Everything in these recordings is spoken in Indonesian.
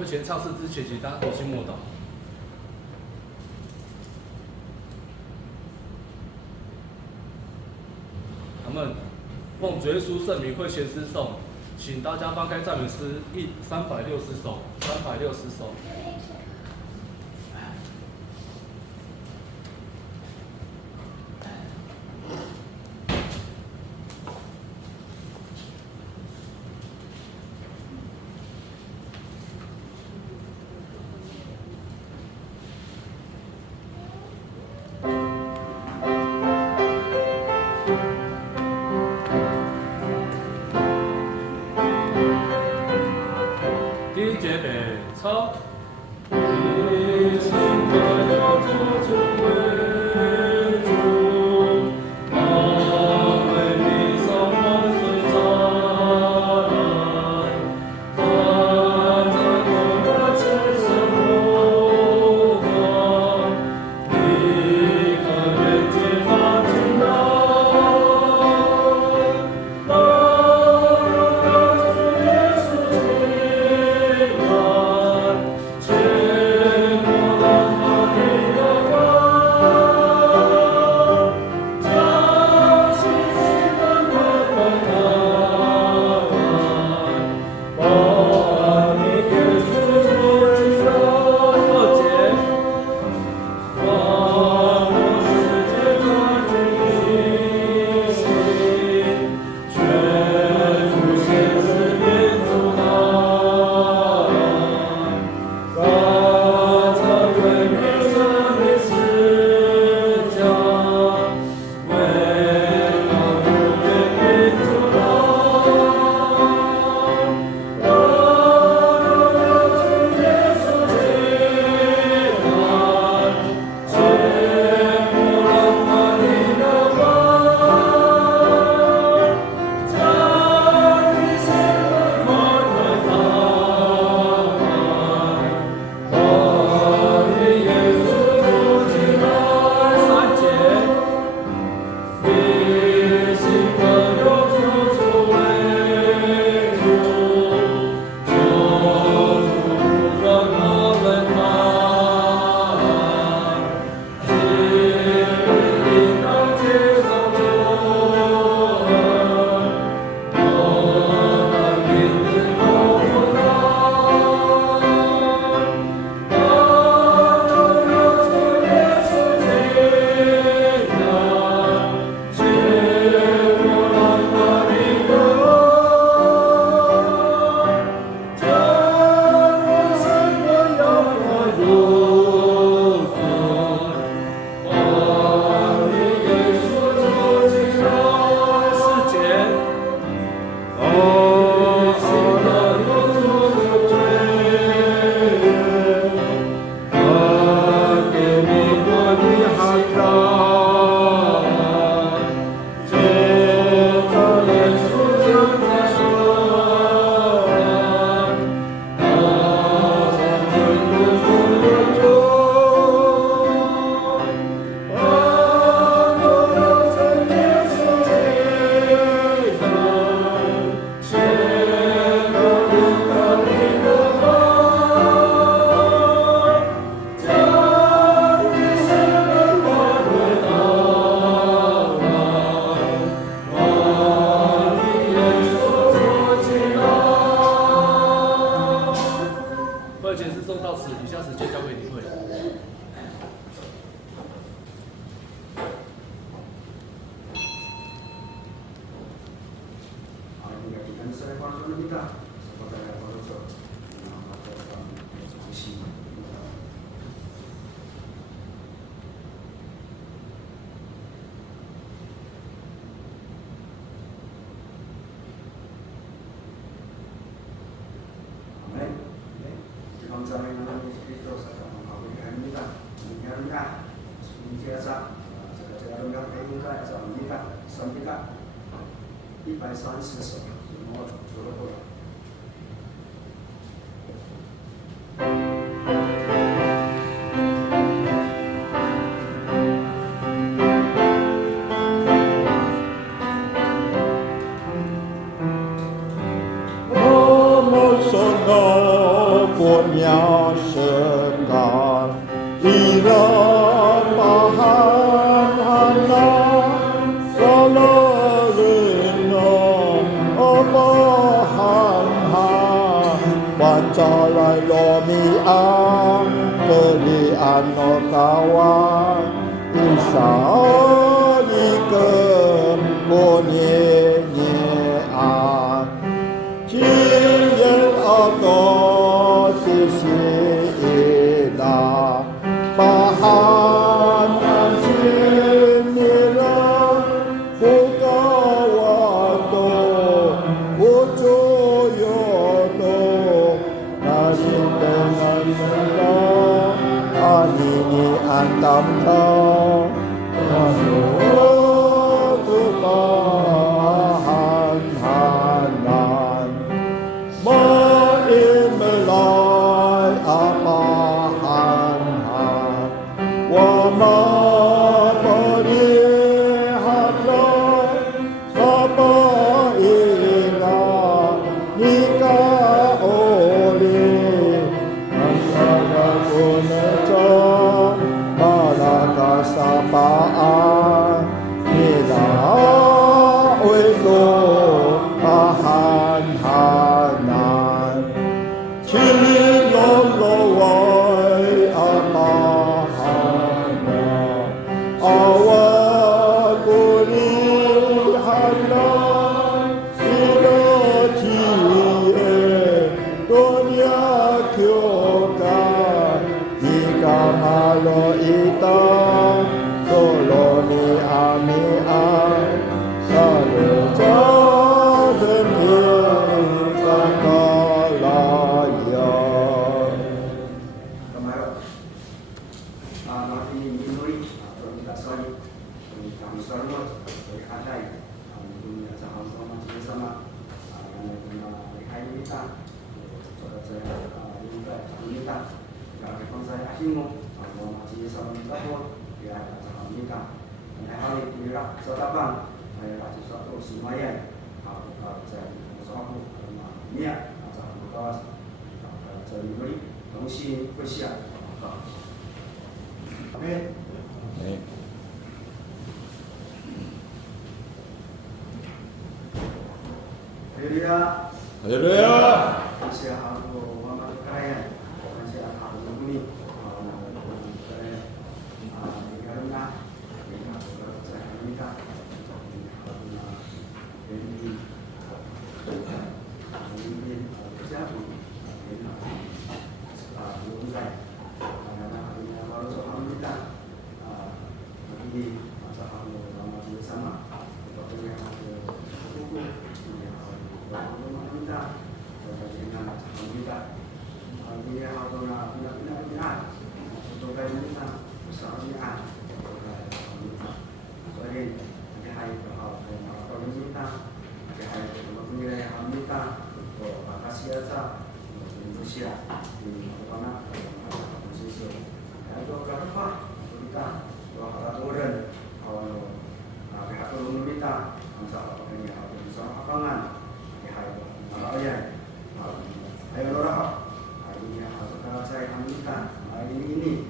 会前唱诗之前，请大家提心默祷。阿们，奉主耶稣圣名会前诗颂，请大家翻开赞美诗360首，360首。第一节北抄。130首，我做得过来。我们说那过年。Pancalai lomi ang kelian no kawan Isa ikem bonye nye a Cien auto sisi ila Pahan ansin nila Bukawato Ucuyoto Nasib dengan engkau Anini antam kau Masuk Tuhan Hanan Ma'imlai apahan han Wa ma'parihatlah Sapa ila nikah oleh Masalah gunaca Malaka sapaan Nila welo ahan hanan Cilong lowai apahana Awal kuri hanan Sila cie dunia kyoka Ika malo ita Solo ni ami an Salo jaden hirkan kalaya Kemarin, makin minori atau kita sorry, kami sorry, dari adai, kami punya sama-sama sama, yang punya hari kita, saudara saya juga kita, kami pun saya asimu, masih sama kita, ya sama kita, hari kita setapan, saya sesuatu semuanya, saya sesuatu niat, sama kawas, saya minori, mesti bersiap. Amin. Haleluya. Haleluya. Masih aku mama kaya. Masih aku begini. Karena saya minta Indonesia di mana posisi itu berapa kita orang kalau pihak turun kita masalah ini harus bisa lapangan ayo orang ini harus saya aminkan ini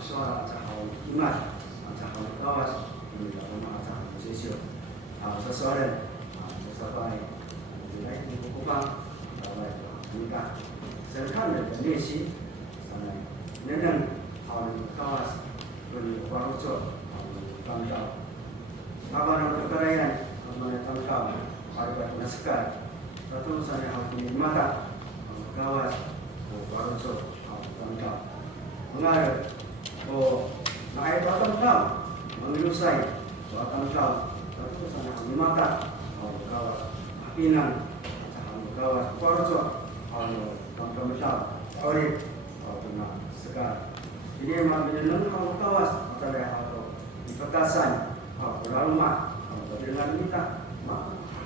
soal cahaya iman cahaya kawas ini adalah cahaya posisi sesuatu sesuatu ini bukan nikah serkan dan nesi nenek awal kawas berwarujud tangkap apa nama perkara namanya tangkap ada naskah satu saya harus mata kawas berwarujud tangkap mengalir naik tangkap mengelusai tangkap satu saya harus mata kawas pinang kawas berwarujud tangkap oleh benar sekali. Ini memang benar kalau kawas antara di petasan berlalu mak dengan minta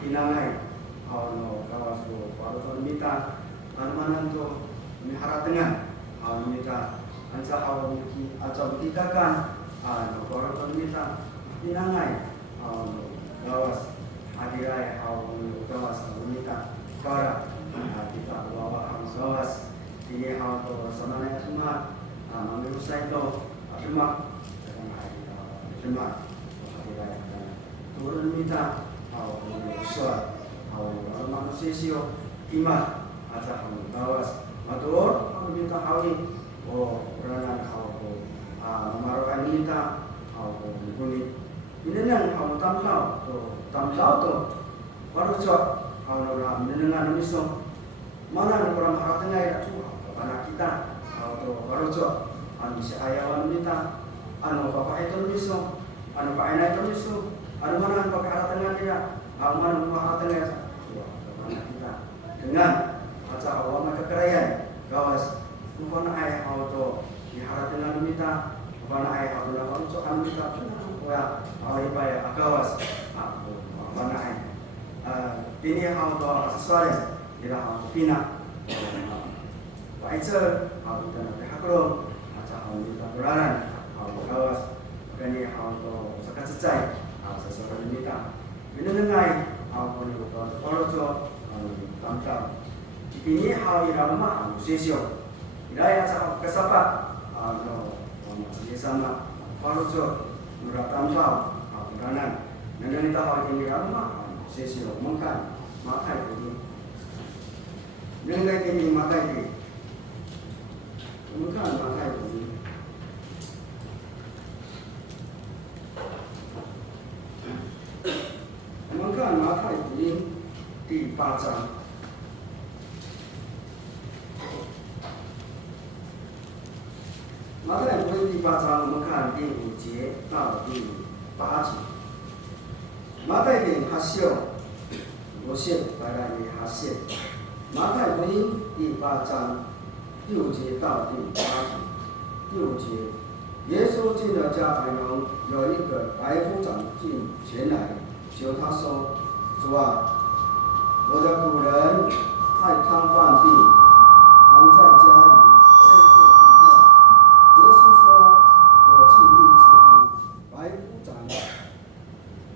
pinangai kawas baru minta mana tu harap dengan minta anca atau kita kan baru minta pinangai kawas hadirai kawas minta para kita bawa kawas ini hal sebenarnya semua menurut saya itu Demak sedang hari Demak hari turun minta suat manusia sio imat aja kamu bawas matur kamu minta hawi orang marukan minta bunyi ini yang kamu tamlau tuh baru cok kamu orang mendengar miso mana orang hatinya ya tuh anak kita baru cok anu si ayawan minta anu bapak itu miso anu pak enak itu miso anu mana pakai hatinya dia anu mana hatinya anak kita dengan aja awam kekerayan gawas bukan ayah auto diharapkan anu minta bukan ayah auto nak cok anu minta ya awal bayar gawas bukan ayah ini auto sesuai tidak auto pina Pfizer, auto dan pihakro, aja auto minta bulanan, auto gawas, ini auto sekat secai, sesuatu minta. Ini nengai, auto auto korojo, tamkam. Ini hal yang lama, sesio. Tidak aja kesapat, auto masih sama korojo, murah tamkam, auto bulanan. Nengai hal ini lama, sesio, makan, ini. Nengai ini makai ini. Bukan pakai ini. Bukan pakai ini dipajang. Maka yang boleh dipajang bukan di 5节到第8节。maka ini hasil, hasil pada ini hasil. maka ini dipajang。第5节到第8节，第5节，耶稣进了加百农，有一个百夫长进前来，求他说：“主啊，我的仆人害瘫痪病，躺在家里3岁以后。”耶稣说：“我去医治他。”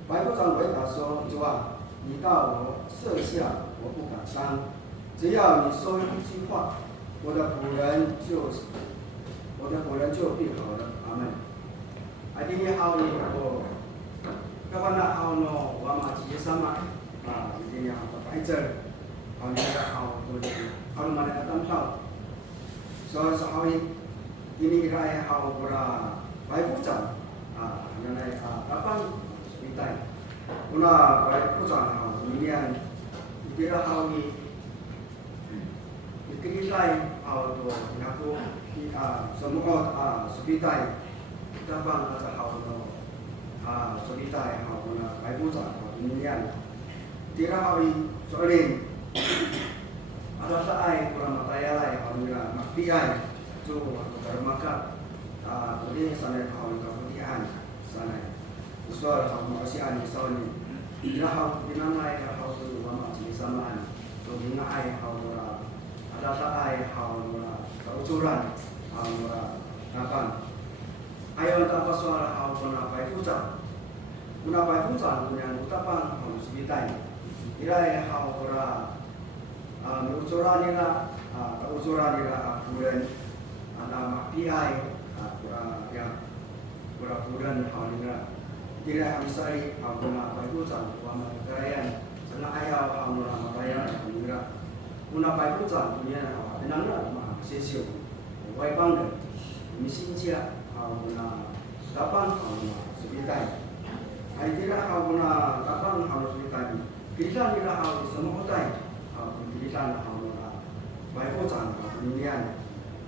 百夫长回答说：“主啊，你到我舍下，我不敢当，只要你说一句话。”我的仆人就必好了，阿门。Adini hal ni kawana hal no wama ci sama ini hal Pfizer hal ni hal hal mana tam tahu. So sahawi ini rai hal pura baik pucat yang naik kapan bitai. Una baik pucat hal ini yang dikira hal ni dikira auto naku semua sebitai kita bang ada auto sebitai auto na baik pucat auto ini tira hari soalin ada saai kurang mataya lai auto ni makpiai tu auto bermakat jadi sana auto kaputian sana usul auto makasian soalin tira auto dinamai auto wama jenis samaan tu dingai auto ada saai haula keucuran haula kapan ayo tak pasal haula pai pucat guna pai pucat punya utapan haula sebitai irai haula keucuran ila kemudian ada makiai pura haula tidak habisari haula pai pucat wama kerayan sana ayau haula mataya haula una pai pucat punya tenanglah mah sesio wai bangga misi cia una kapan una sebitai ai tidak una kapan harus sebitai kita tidak harus semua hotai kita una pai pucat kemudian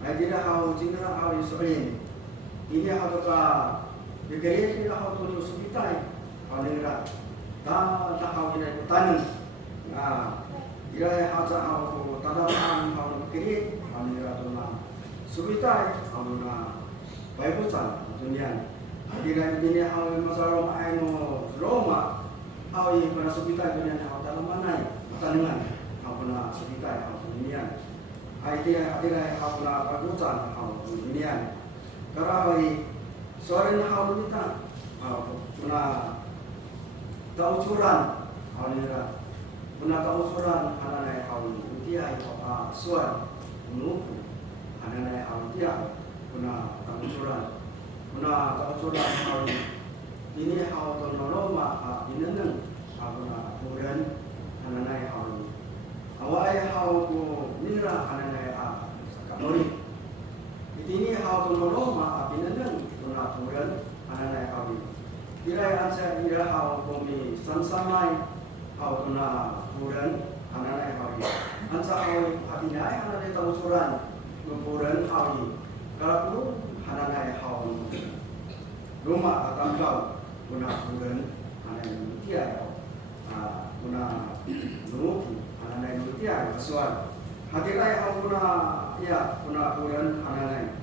ai tidak harus cinta harus soalin ini harus dikira tidak harus sebitai paling rat tak harus ini tanam Irai haja au tadaman au kiri amira tuna subitai amuna baibutan dunia irai dunia au masalah aino Roma au pada subitai dunia au dalam manai tanengan au puna subitai au dunia ai dia irai au puna baibutan au dunia karawai sore au kita au puna taucuran au nira puna kausuran ananai hau utia suan nuku ananai hau utia kuna tangusuran hau ini hau tonoloma ineneng kuna bulan ananai hau awai hau ku nira ananai sakamori ini hau tonoloma ineneng kuna bulan ananai hau Irai ansa ira hau kumi samsamai hau kuna bulan ananai hau ansa hau atinai ananai tangusuran bulan hau kalau hananai hau rumah akan kau kuna bulan hananai nutia kuna nuki hananai nutia kasuan hadirai hau kuna bulan hananai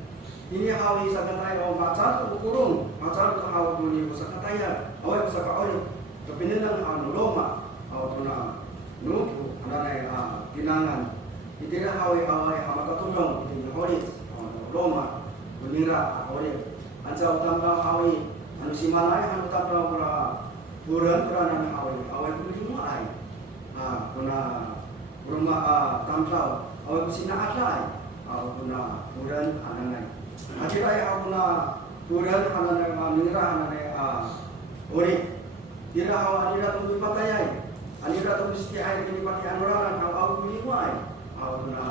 ini hau isakatai o macal tu kurung macal tu hau buni usakataya awai usakaori kepinenang hau nuloma hau kuna nuki hananai pinangan itira hau hamakatulong ini hori nuloma bunira hori ansa utamba hawi anu simalai anu utamba pura buran peranan hawi awai kumujuma ai kuna rumah tampau awai kusina atai kuna buran ananai akirai kuna buran ananai manira ananai ori tira hawa anira tumbi patayai anira tumbi setiai ini pakai anuran awai kumujuma ai kuna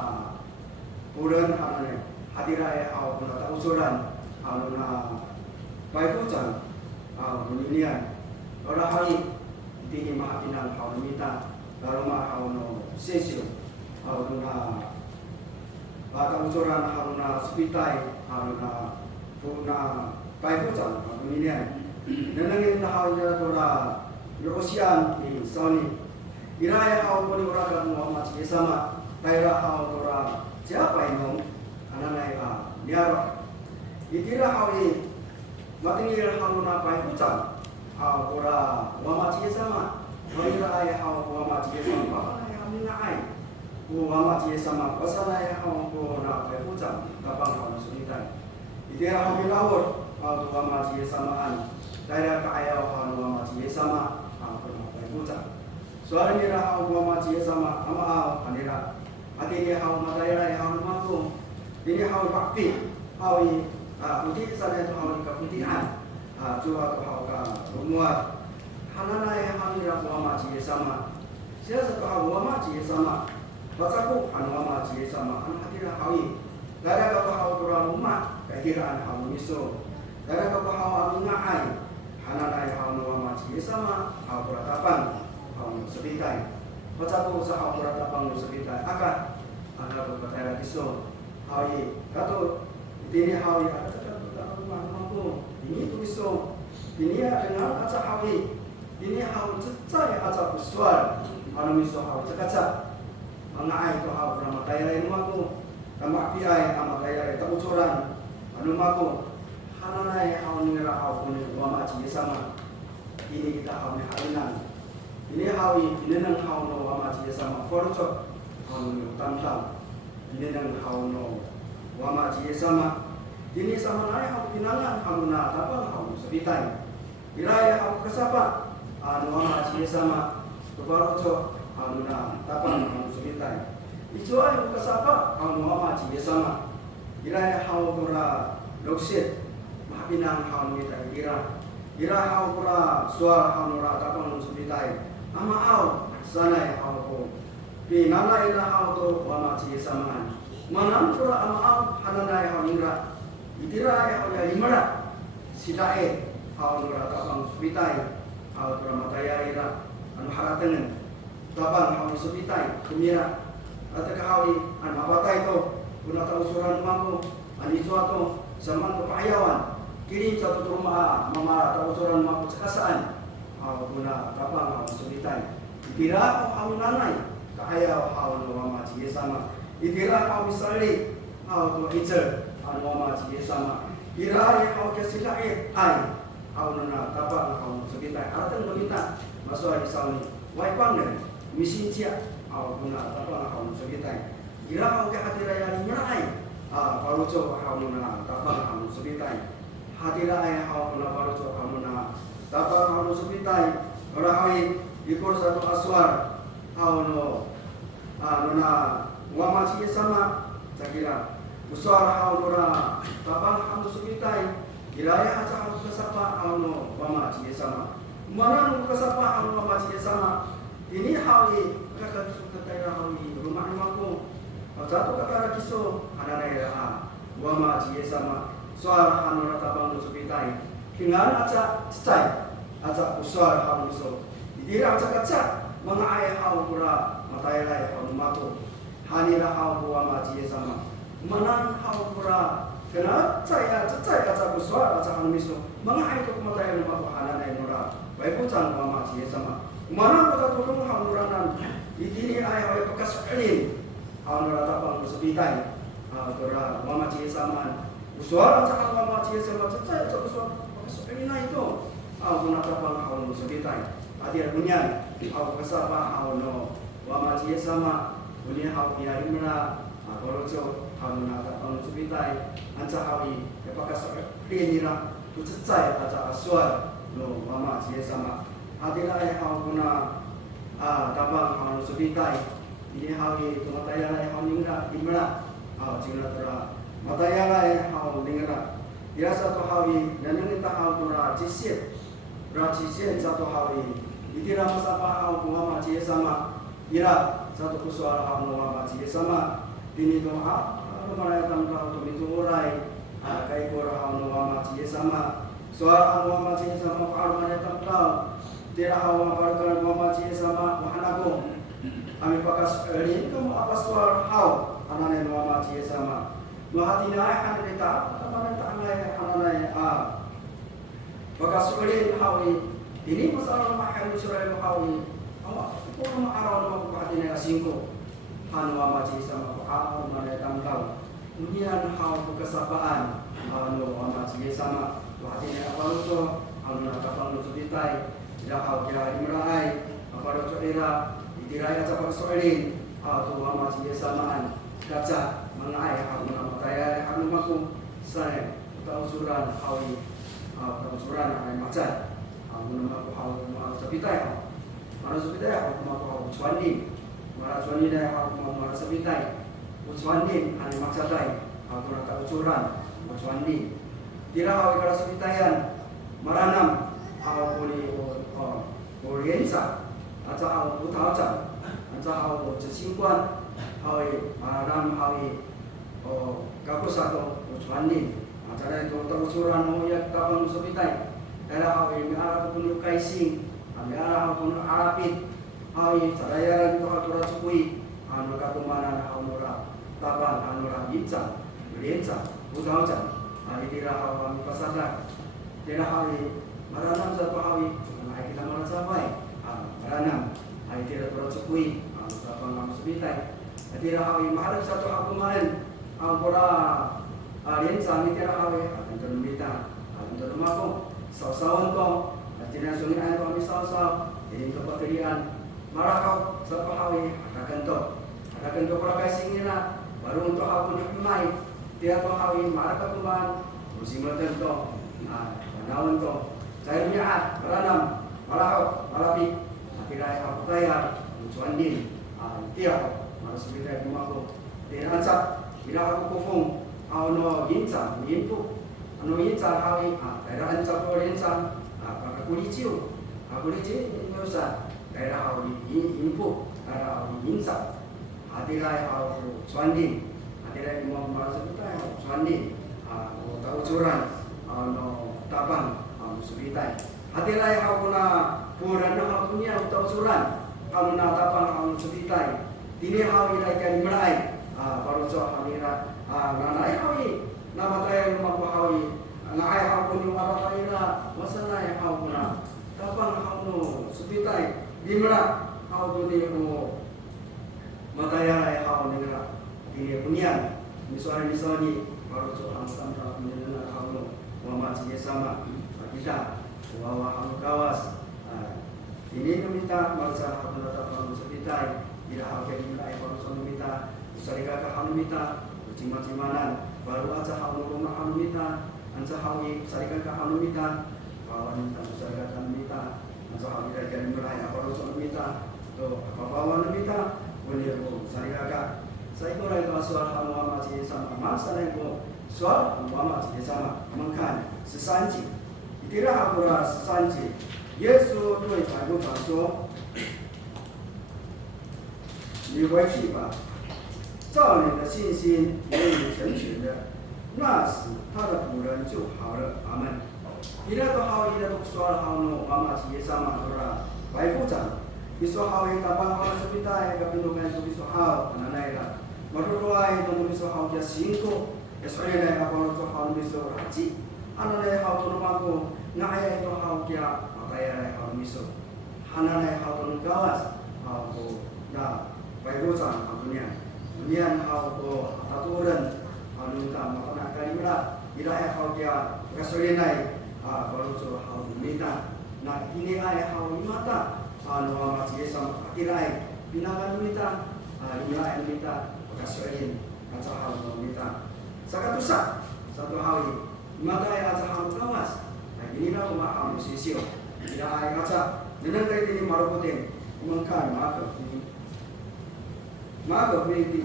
buran ananai hadirai kuna tausuran aluna baifucan bunyian orang hari ini mahapinan hau mita daruma hau no sesio aluna batang usuran aluna sepitai aluna puna baifucan bunyian nenengin hau jara tora Rosian di Sony iraya hau poni orang Muhammad sama daerah hau tora siapa yang ananai niaro itira hawi matingir hau na pai pucan hau ora wama cie sama ora ai hau wama cie sama apa ai hau na ai wama cie sama pasal ai hau ko na pai pucan tapang hau sunitai itira hawi lawur hau wama cie samaan daerah ka ai hau wama cie sama hau na pai pucan suara nira hau wama cie sama ama hau anira ati dia hau na daerah hau mampu ini hau pakpi hawi putih sana itu hau kaputihan cua tu hau ka rumah hanana yang hau ira wama cie sama sia satu hau wama cie sama bacaku anu wama cie sama anu hatira hawi gara ka hau tura rumah kakiraan hau miso gara ka hau anu ngai hanana yang hau wama cie sama hau peratapan hau sebitai bacaku sa hau peratapan sebitai akan anda berkata kiso hawi katu ini hawi ada mampu ini tuliso ini dengan aja hawi ini hawi cecai aja besar anu miso hawi cekaca mengai itu hawi nama kaya ini mampu tambah piai ama kaya itu ucuran anu mampu hananai hawi ngira hawi puni wama cie sama ini kita hawi harinan ini hawi ini nang hawi no wama cie sama forcot hawi tantam ini nang hawi no wama cie sama ini sama naya hau pinangan hau na tapang hau sebitai iraya hau kasapa anu wama cie sama tubaroco hau na tapang hau sebitai ijo ayu kasapa hau wama cie sama iraya hau pura loksit mahapinang hau mitai ira hau pura suara hau nura tapang hau sebitai ama hau sanai hau ko pinana ira hau to wama cie sama manan pura ama hau hananai hau nira itira hau ya limara sidae hau nura tapang sebitai hau pura mataya ira anu haratengen tapang hau sebitai kemira atau kahawi anu abatai to guna tausuran mampu ani suatu zaman kepayawan kirim satu rumah mama tausuran mampu cekasaan hau guna tapang hau sebitai itira hau nanai kahaya hau mama cie sama itira hau misali hau tu icer anu mama cie sama ira hau kesilae ai hau nana tapang hau sebitai arten berita masuk di sauni waipang dan misin cia hau guna tapang hau sebitai ira hau ke hati raya merai paruco hau nana tapang hau sebitai hati raya hau guna paruco hau nana tapang hau sebitai ora hawi ikor satu aswar hau no nana wama cie sama sakira Usara haulura tabang hamu subitai ilaya aja hamu kasapa hamu wama cie sama mana nu kasapa hamu wama cie sama ini hawi kakak kata hawi rumahku jatuh kata kiso ada daerah wama cie sama suara hamu tabang subitai dengan aja stay aja usara hamu so dira aja kaca mengai haulura matai hamu matu hanira hamu wama cie sama manan hau pura kena saya aja besar aja kan miso mengai itu mata yang apa hana nai nora baik pucan mama cie sama mana kota turun hau nuranan di sini ayah ayah bekas elin hau nora tapang sebitai pura mama cie sama besar aja kan mama cie sama cecai aja besar bekas elin itu hau nora tapang hau sebitai hadir bunyan hau kesapa hau no mama cie sama bunyi hau biarin mera kalau jauh hamu nata hamu sebitai anca hawi apakah penira tu cecai aja aswal no mama cie sama hatilah hau guna tabang hamu sebitai ini hawi tu mataya lai hau ningra imra hau jingra tura mataya lai hau ningra dia satu hawi dan ini tak hau tura cisir satu hawi itira masapa hau mama cie sama ira satu kusuara hau mama cie sama ini tu kemarin tanggal tu itu urai kai kora hamu mama cie sama soal hamu mama cie sama kalau mana tanggal tidak hamu aparkan mama cie sama wahanago kami pakas ini kamu apa soal hau anane mama cie sama nu hati naik kan kita mana tangai anane pakas ini hawi ini masalah mahal surai hawi awak pun arah nama hati naik singko hanu mama cie sama hamu mana tanggal Unian hau kesapaan anu mama cie sama wahine apa lucu anu nakapang lucu ditai tidak hau kira imrai apa lucu ira dirai aja pak soelin tu mama cie samaan kaca mengai hau nama taya anu maku saya usuran hawi usuran ai macan anu nama hau sepitai mana sepitai hau hau cuani mana cuani dah hau mana sepitai ucwandin ani maksadai aku nak ucuran ucwandin tidak hawi kalau sebitayan maranam aku boleh oriensa atau aku utawacan atau aku sesingkuan hawi maranam hawi kaku satu ucwandin acara itu terucuran yang kapan sebitai dalam hawi miara aku penuh kaising miara aku penuh arapit hawi carayaran itu aku racukui anu katumanan haunura taban anura yinca belienca utaucan idira hawa pasada dira hawi maranam satu hawi ai kita marana sampai maranam ai dira procukui taban lam sebitai dira hawi maharap satu hawa kemarin ampura lienca dira hawi akan termita akan termako saw-sawan ko dira sungi ai kami saw-saw ini kepeterian marakau satu hawi akan pula kasing nila baru untuk aku nyamai dia tu hawi maraka tuman musim tertentu panawan tu saya punya beranam malah malapi akhirnya aku kaya cuandin dia harus kita rumahku dia ancak bila aku kufung no yinca yinpu yinca hawi daerah ancak tu yinca aku licin ini usah daerah hawi yinpu daerah hawi yinca hatilah aku cuandin hatilah mau masuk kita cuandin tahu curan no tabang subitai hatilah aku na puran aku punya tahu curan aku na tabang aku subitai ini hawi lagi dimulai baru so hamira nanai hawi nama saya rumah hawi nanai aku ni apa kaira masalah aku na tabang aku subitai dimulai aku ni mataya hau negara ini punian misalnya baru soal tentang mendengar hau mama cie sama kita wawa hau kawas ini meminta masalah hau datang sepitai tidak hau kayak mulai baru soal minta usarika hau minta cimanan baru aja hau rumah hau minta anca hau usarika hau minta bawa minta usarika hau minta anca hau tidak mulai baru soal minta to apa bawa minta boleh sari kakak 再过来到说好妈妈节上嘛，马上来过说好妈妈节上嘛，我们看13节，第二好过了13节，耶稣对百夫长说：“你回去吧，照你的信心给你成全的。”那时他的仆人就好了。阿门。伊拉都好，伊拉都说了好喏，妈妈节上嘛，对吧？百夫长。Biso hau yang tapang hau sa pitay, kapindugan ko biso hau, ananay la. Matutuay ito mo biso hau kaya 5, eswari na kapang ito hau biso raji. Ananay hau to naman ko, ngaya ito hau kaya mataya hau biso. Ananay hau to gawas, hau ko na bayusan hau niyan. Niyan hau ko aturan, hau nunta makana kalimra, ilay hau kaya eswari na kalau to hau nunita. Na ini ay hau imata. Mama sama akirai binangan minta nilai minta kasih aja hal minta sakatusa satu hal maka aja hal kawas ini lah rumah hal sisio tidak ay aja dengan tadi ini maropoten mengkan maka di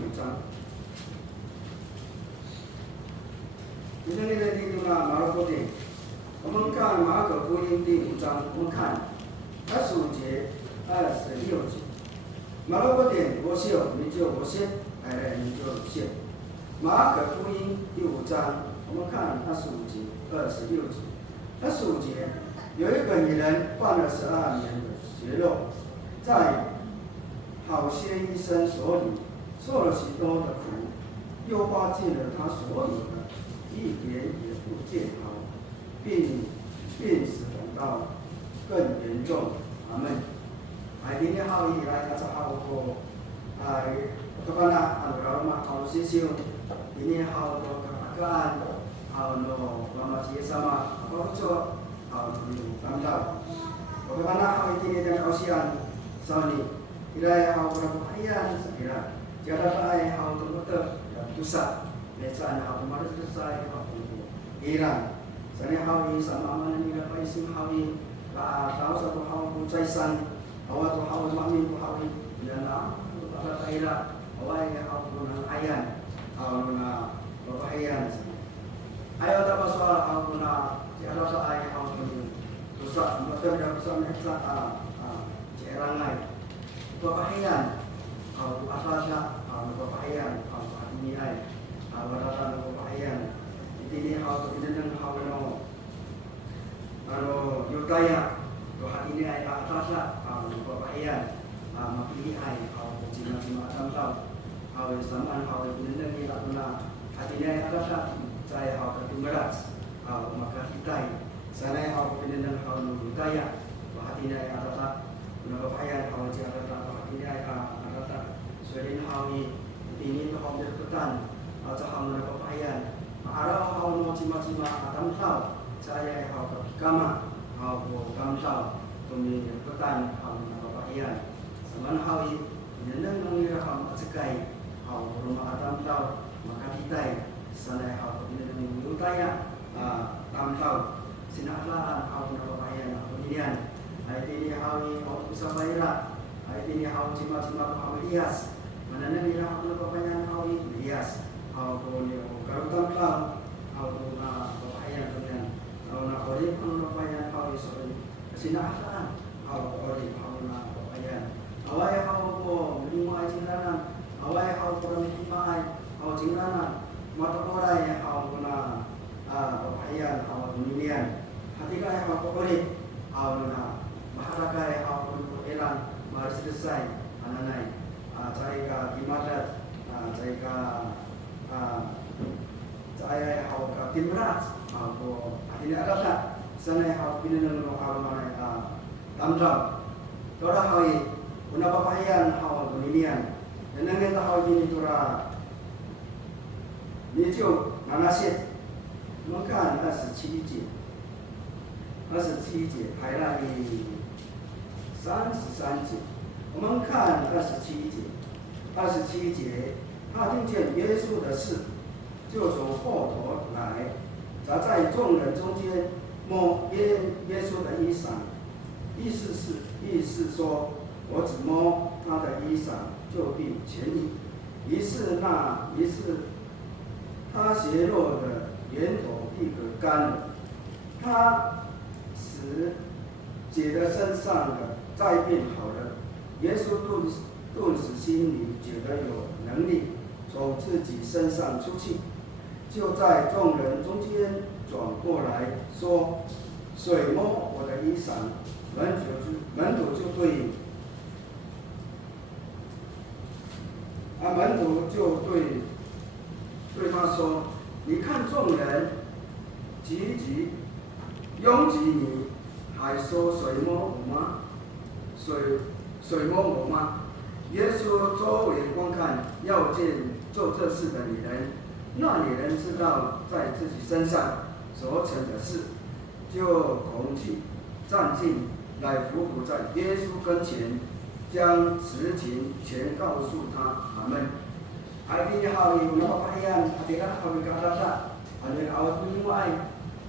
hujan dengan tadi itu lah maropoten mengkan maka di hujan mengkan 25节、26节，马可福音我写，你就我写，你就写。马可福音第5章，我们看25节、26节。25节有一个女人患了12年的血肉，在好些医生手里受了许多的苦，又花尽了她所有的，一点也不见好，病死等到 更严重，阿门。今天好以来，大家好过，kepada almarhumah kaum sisiu, ini hal kebahagiaan, hal no mama sama apa ucap, hal dulu tanggal. Bagaimana hal ini dan kausian, sani, ilai hal kebahagiaan sekira, tiada lain hal terbetul dan dosa, lecaan hal kemarin selesai hal itu hilang. Sani hal ini sama mana ni dapat isim hal ini. Tahu satu hal puncaisan, awal tu hal mamin tu hal dan tu pada taira, awal yang hal punang ayan, hal punang bahayan. Ayo dapat soal hal punang, tiada soal hal punang. Dosa, betul dah dosa mereka cerangai. Bahayan, hal asalnya hal bahayan, hal hati ai, hal datang bahayan. Ini hal tu ini hal no. Kalau yudaya, doa ini ayat ataslah, kebahagiaan, mapili ay, cima-cima tamtau, zaman benar ni tak pernah hati ini ayat ataslah, saya ketumberas, maka kita, saya benar yudaya, doa ini ayat ataslah, kebahagiaan, jika doa ini ayat ataslah, selain ini tu berketan, atau kebahagiaan, arah cima-cima tamtau. Saya kama kamsal kami petan kebahagiaan zaman hawi neneng mengira cekai rumah tamsal maka kita sana neneng utaya tamsal sinatlaan kebahagiaan kemudian ayat ini hawi bisa bayar ayat ini hawi cima-cima hias mana nengira kebahagiaan hawi hias kalau tamsal kebahagiaan kemudian na orib ang napayan hawi sorry sinasaan haw orib haw na napayan away haw ko lima ay jinglanan away haw ko kami ay haw jinglanan matakoray haw na napayan haw milian hati kay haw ko orib haw na maharakay haw ko elan maris selesai ananay cari ka kimadat cari ka saya haw ka timrat haw ini adalah sana yang pinenang lokal mana tamdam. Tora hawi, una papayan hawa buninian. Nenang kita hawi ini tora nijo manasit. Maka 27节，27节排到第33节。我们看27节，27节，他听见耶稣的事，就从后头来。 他在众人中间摸耶稣的衣裳，意思说，我只摸他的衣裳就必痊愈。于是他血肉的源头立刻干了，他使姐的身上的灾病好了。耶稣顿时心里觉得有能力从自己身上出去，就在众人中间转过来说：“水摸我的衣裳。”门徒就对他说：“你看众人拥挤你，还说水摸我吗？水摸我吗？”耶稣周围观看，要见做这事的女人。那女人知道在自己身上所成的事，就恐惧，站进来伏伏在耶稣跟前，将实情全告诉他。阿门。Artinya hal ini menapayan, artinya hal ini kata, artinya awal menyuai,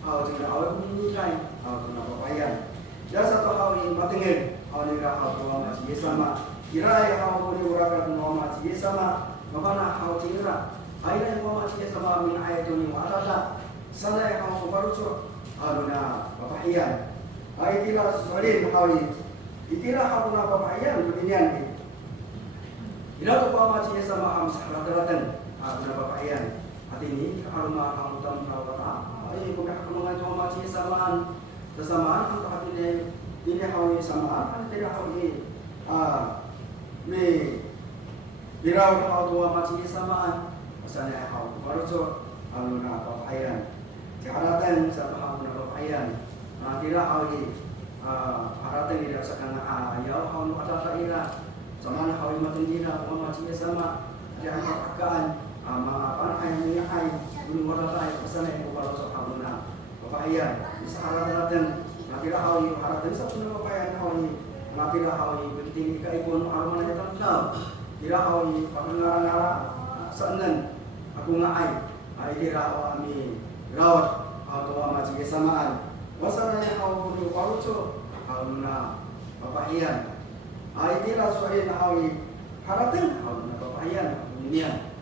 awal menyikai, menapayan. Dan satu hal ini penting, artinya hal tua masih sama. Kira hal ini urakan tua masih sama, mana hal kira, ayat tua masih sama min ayat ini ada, sana hal baru so, artinya menapayan. Itilah soalin hal ini, itilah hal menapayan dunia ini. Ila tu pa macam sama am sahabat-sahabatan, beberapa ayat. Hati ini arma am utam rawata. Ai bukan mengaji macam samaan, kesamaan am hati ini hawi samaan, kan tidak hawi. Me birau hawa tua macam samaan. Asalnya hawa baru so aluna apa ayat. Keharatan sama am beberapa ayat. Tidak hawi haratan tidak sekarang ayat hawa ada ira. Sama hawi matundina mama cia sama ada akakan apa ayam ni ay belum ada tay pesan yang kalau sohamuna papaya bisa haratan nakira hawi haratan satu nama papaya hawi nakira hawi penting kai pun arman ada tahu kira hawi pangara sanan aku ngai ai kira awami laut atau mama cia samaan wasana hawi paruco hawuna papaya Aitilah suai nahawi haratan hawi napapayan dunia.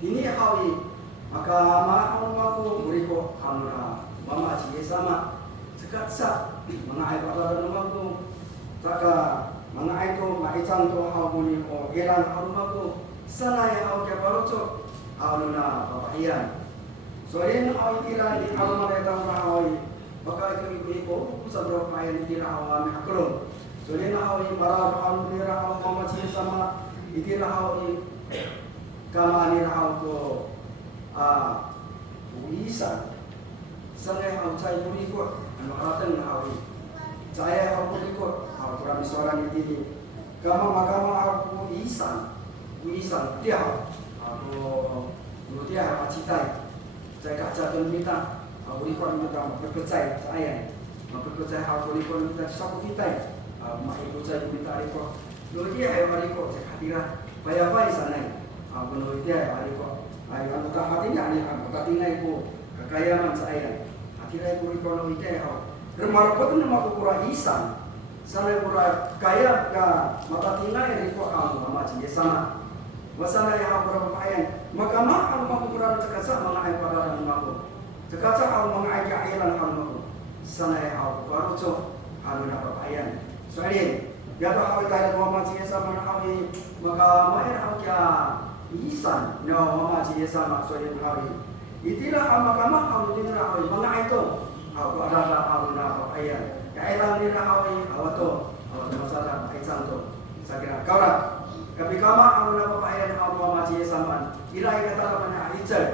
Ini hawi maka mahal maku muriko hamura mama cie sama sekat sak mengai pada rumaku saka mengai to maicang to hawuni o elan harumaku sana ya hawi kabaroco hawuna papayan. Suai nahawi tira di harumare tang hawi maka ibu sabro payan tira hawami haklum. Solena hawi barang almira hawi macam sama, itilah hawi kama ni hawi to buisa, sangai hawi cai murikot, makaratan hawi, cai hawi murikot, hawi kurang suara ni kama hawi buisa dia, hawi dia macitai, cai kaca tu minta, hawi murikot minta berkecai cai, berkecai hawi murikot minta sapu fitai. Makikot sa kumita ko. Noy dia ay mariko sa katira. Payapay sanay. Noy dia ay mariko. Ay ang hati niya ang katinay ko kakayaman sa ayan. Katira ko riko noy dia ay. Pero marapot na makukura isan. Sanay kura kaya ka matatinay riko ang mama siya sama. Wasanay ang purapayan. Magama ang makukura sa kasa mga ay paralan mo. Sa kasa ang mga ay kailan ang mo. Sanay ang parucho ang napapayan. Soalnya, biar hawi tayo mama cia sama hawi maka main hawi ya isan, no mama cia sama soalnya hawi. Itilah maka hawi ni hawi mga ito. Aku adalah hawi na papaya. Kailan ni hawi awato, awato masalah kaisan to. Sakira kaulah. Tapi kama hawi na papaya hawi mama cia sama. Ilai kata mana ical.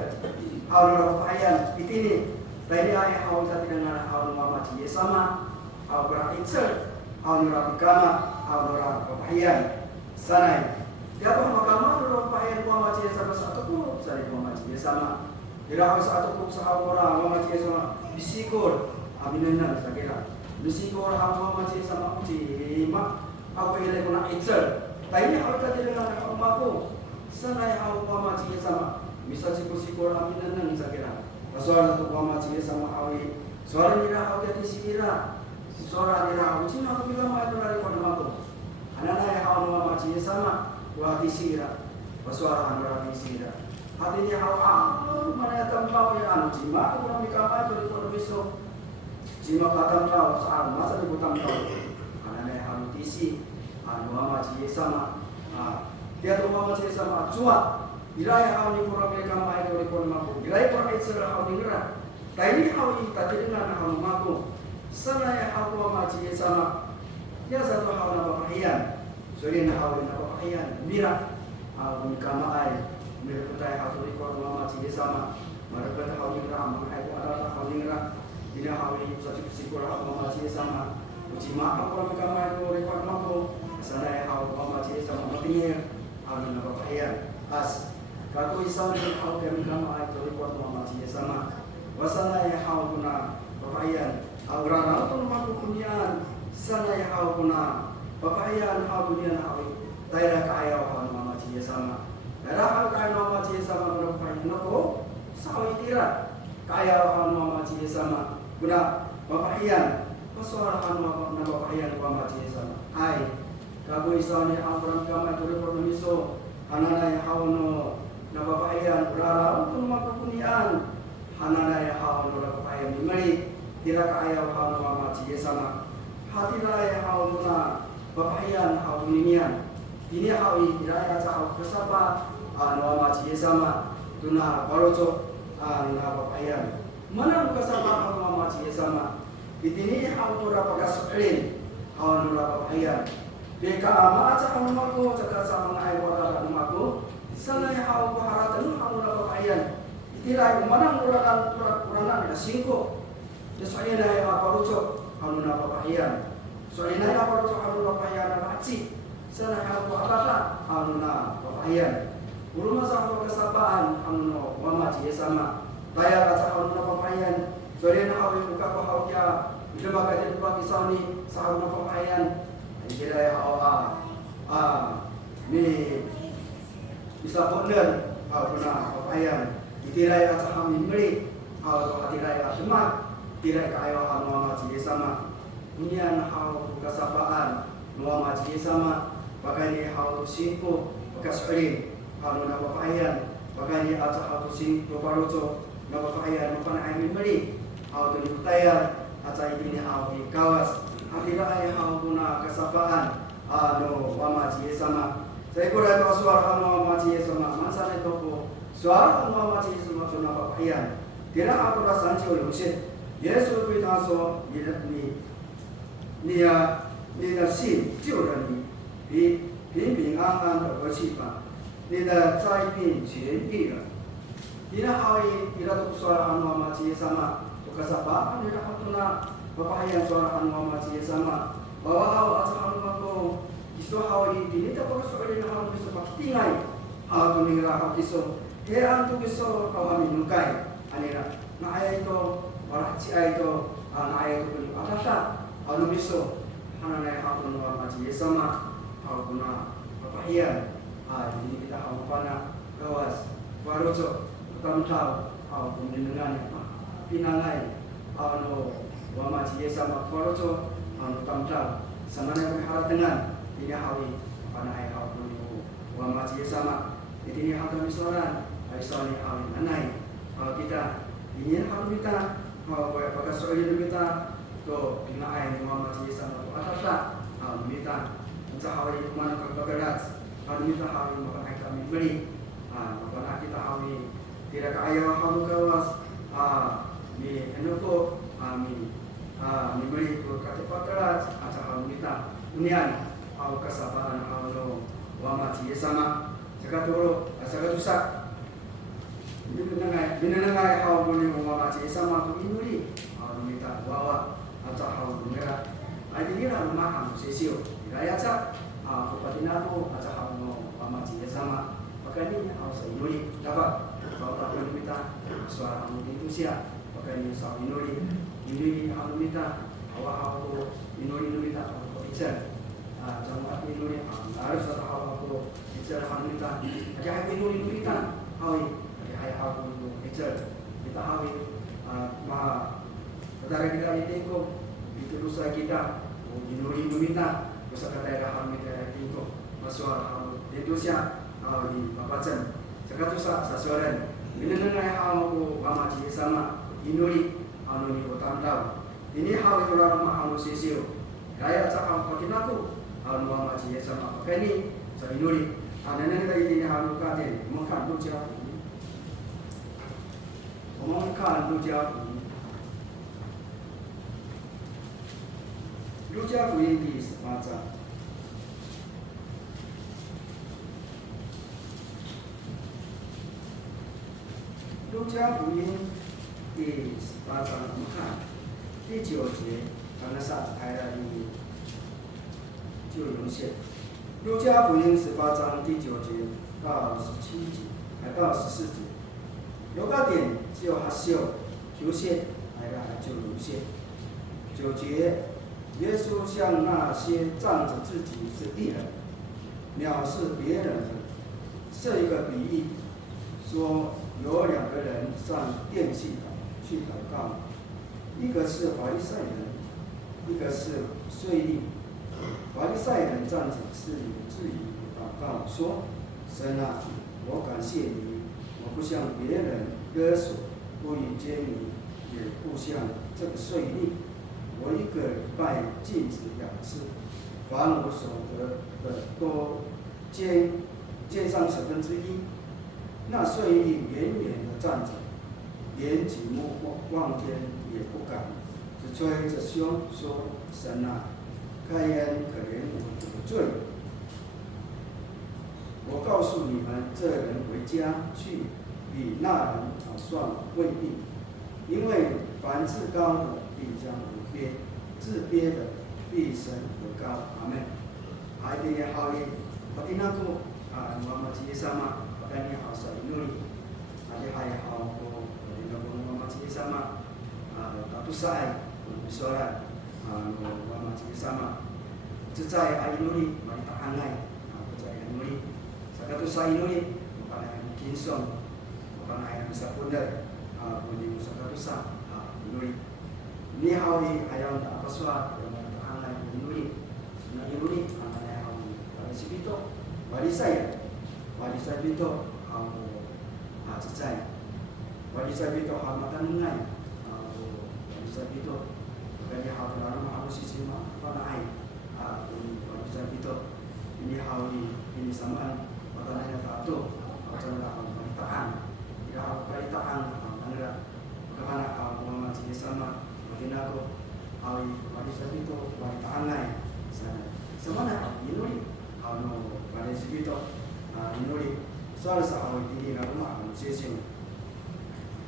Hawi na papaya itini. Tadi ayah hawi tadi dengan hawi mama cia sama. Hawi berical. Aunura kama, aunura papayan, sanai. Dia apa makama aunura papayan mama cia sama satu pun, saya mama cia sama. Dia harus satu pun sahaja mama cia sama. Bisikor, aminan sakira. Bisikor mama cia sama uci mak. Apa yang nak ical? Tapi awak tadi dengan mamaku, sanai mama cia sama. Misal sikor aminan sakira. Pasal satu mama cia sama awi. Suara mira awak tadi sikira. Suara dia uci nak bilang macam mana pada malu. Anak-anak yang awak mama cia sama, wah disira. Bersuara anu sida. Hati ni hau mana tampau ya anu jima kurang dikapai tu itu besok. Jima tampau soal masa di tampau. Karena anu tisi anu mama cie sama. Dia tu mama cie sama cuat. Ilai hau ni kurang dikapai tu itu mampu. Ilai kurang itu hau ni gerak. Tapi hau ini tadi dengan hau mampu. Sana ya hau mama cie sama. Dia satu hau nama pahian. Soalnya hau nama pahian. Mira hau ni kamai. Mereka hau tu ikut mama cie sama. Mereka hau ni gerak. Mereka adalah hau ni gerak. Ini hau ni satu sekolah hau mama cie sama. Uji mak hau kamai tu ikut mampu. Sana hau mama cie sama. Makanya hau ni nama pahian. As kalau isau ni hau kami kamai tu ikut mama cie sama. Wasana hau guna pahian. Hau rana tu mampu kunyian. Sana hau guna pahian hau kunyian hau. Daerah kaya hau mama cie sama. Daerah kaya mama cie sama berapa pahian aku sawi tira kaya hau mama cie sama. Guna pahian pasal hau nama pahian mama cie sama. Hai kalau isau ni hau berapa kami tu bermiso. Hanana hau no nama pahian berara untuk mampu kunyian. Hanana hau no nama pahian mari tira kaya hau mama cie sama. Hati raya hau guna pahian hau kunyian. Ini hau ini raya hau kesapa nama cie sama. Tuna baroco nama pahian. Mana kesapa hau nama cie sama. Ini hau tu rapa kasulin hau nama pahian. Beka ama aja hau namaku jaga sama ngai wala namaku. Sana hau baharatan hau nama pahian. Tira mana uranan ina singko. Soalnya dah apa baroco hau nama pahian. Soalnya apa baroco hau nama pahian baci. Sana hau baharatan hau nama pahian. Uruma sa hau kesapaan hau nama mama cie sama. Bayar aja hau nama pahian. Soalnya hau buka ko hau ya. Bila bagai tempat kisah ni sa hau nama pahian. Kira hau ni bisa benar hau guna pahian. Tirai aja hau mimri hau tirai asmat. Tirai kaya hau mama cie sama. Unian hau kesapaan mama cie sama. Pakai ni hau singko bekas perin. Hau nama pahian. Pakai ni aja hau singko baroco. Nama pahian bukan air mimri. Hau tu dibutayar. Aja ini hau di kawas. Akhirnya hau guna kesapaan mama cie sama. Saya kira itu suara mama cie sama. Masa ni toko suara mama cie sama tu nama pahian. Kira aku rasa cio yusit. Yesus kita so ni的信救了你，平平安安的过去吧。你的灾病痊愈了。你的好意，你的读suara mama cie sama. Tukasapa ni dah hatuna papahian suara mama cie sama. Bawa hau aja hau mako. Isu hau ini tak boleh soal ini hau bisa pakitingai. Hau tu ni hau kiso. He antu kiso kau kami nukai. Anira. Na ayah itu orang cia itu. Na ayah itu pun ada tak. Hau nu kiso. Hana na hau tu mama cie sama. Hau guna papahian. Ini kita hau pana kawas. Baroco. Tahu hau tu dengan pinangai. Hau nu mama cie sama baroco. Hau tahu. Sama nak berharap dengan ini hawi panai hau tu mama cie sama. Ini hau kami soalan. Aisyah ni hawi anai. Hau kita ini hau kita. Hau pakai soal ini kita. To pinai mama cie sama tu ada tak? Hau kita. Macam hawi mana kagak hau kita hawi makan kami beli. Makan kita hawi tidak kaya hau kawas. Ni enuko ni beli tu kata patras aja hau kita. Unian hau kesapaan hau lo mama cie sama. Jaga toro, jaga tusak. Binangai hau boleh mama cie sama tu inuri. Hau kita bawa aja hau merah. Jadi dia rumah hau sesio. Gaya aja kepatina tu aja hau mama cie sama. Makanya hau inuri dapat. Kalau tak boleh kita suara hau itu sia. Makanya hau inuri. Inuri hau kita. Hau inuri kita hau ikan. Jangan inuri harus ada hau ikan hau kita. Jangan inuri kita. Hau hau ikan. Kita hau Saudara kita ditengok, itu dosa kita. Inuri kita, dosa kata hau kita ditengok. Masuara hau itu sia. hau di papacen. Sakatusa sa soren. Minenengai hau ko pamaji sama inuri anu ni utandau. Ini hau itu orang mahal sisiu. Gaya cakap pakinaku anu pamaji sama pakeni sa inuri. Aneneng tadi ini hau kaden makan tu jauh. Makan tu jauh.路加福音第18章。路加福音第18章，我们看第9节，刚刚上台的就涌现。路加福音18章第9节到17节，还到14节，有个点就还秀，出现，还就涌现。9节。耶稣向那些仗着自己是义人、藐视别人的设一个比喻，说有2个人上殿去祷告，一个是法利赛人，一个是税吏。法利赛人站着自言自语祷告说：“神啊，我感谢你，我不像别人勒索、不与奸淫，也不像这个税吏。我1个礼拜禁止2次，凡我所得的都捐上1/10。那税吏远远地站着，连举目望天也不敢，只吹着胸说：“神啊，开恩可怜我这个罪。”我告诉你们，这人回家去，比那人好算未必，因为凡自高的必将自卑的必升得高。阿门。还有呢，好的，我听那个我们这些什么，我跟你好说努力，还好我听那个我们这些什么不晒，不说了，我们这些什么，只在爱努力，我们打安爱，不在努力，saka tu sa努力，我把那轻松，我把那bisa pun dah，bunyi saka tu sa努力。Ni hau di ayam tak apa suat, yang tahan lagi inuri, nak inuri, anak hau wali sibito, wali saya bito hau cecai, wali saya bito hau makan ngai, wali saya bito, kerana hau dalam hau sisi mana ai, wali saya bito, ini hau ini samaan, makanan yang tak tu, macam mana hau wali tahan, tidak hau wali tahan, mana kerana hau mama jenis sama. Aku awi wali sabito wali taangai sana samana inuri no wali sabito inuri soal sa awi tidi na rumah session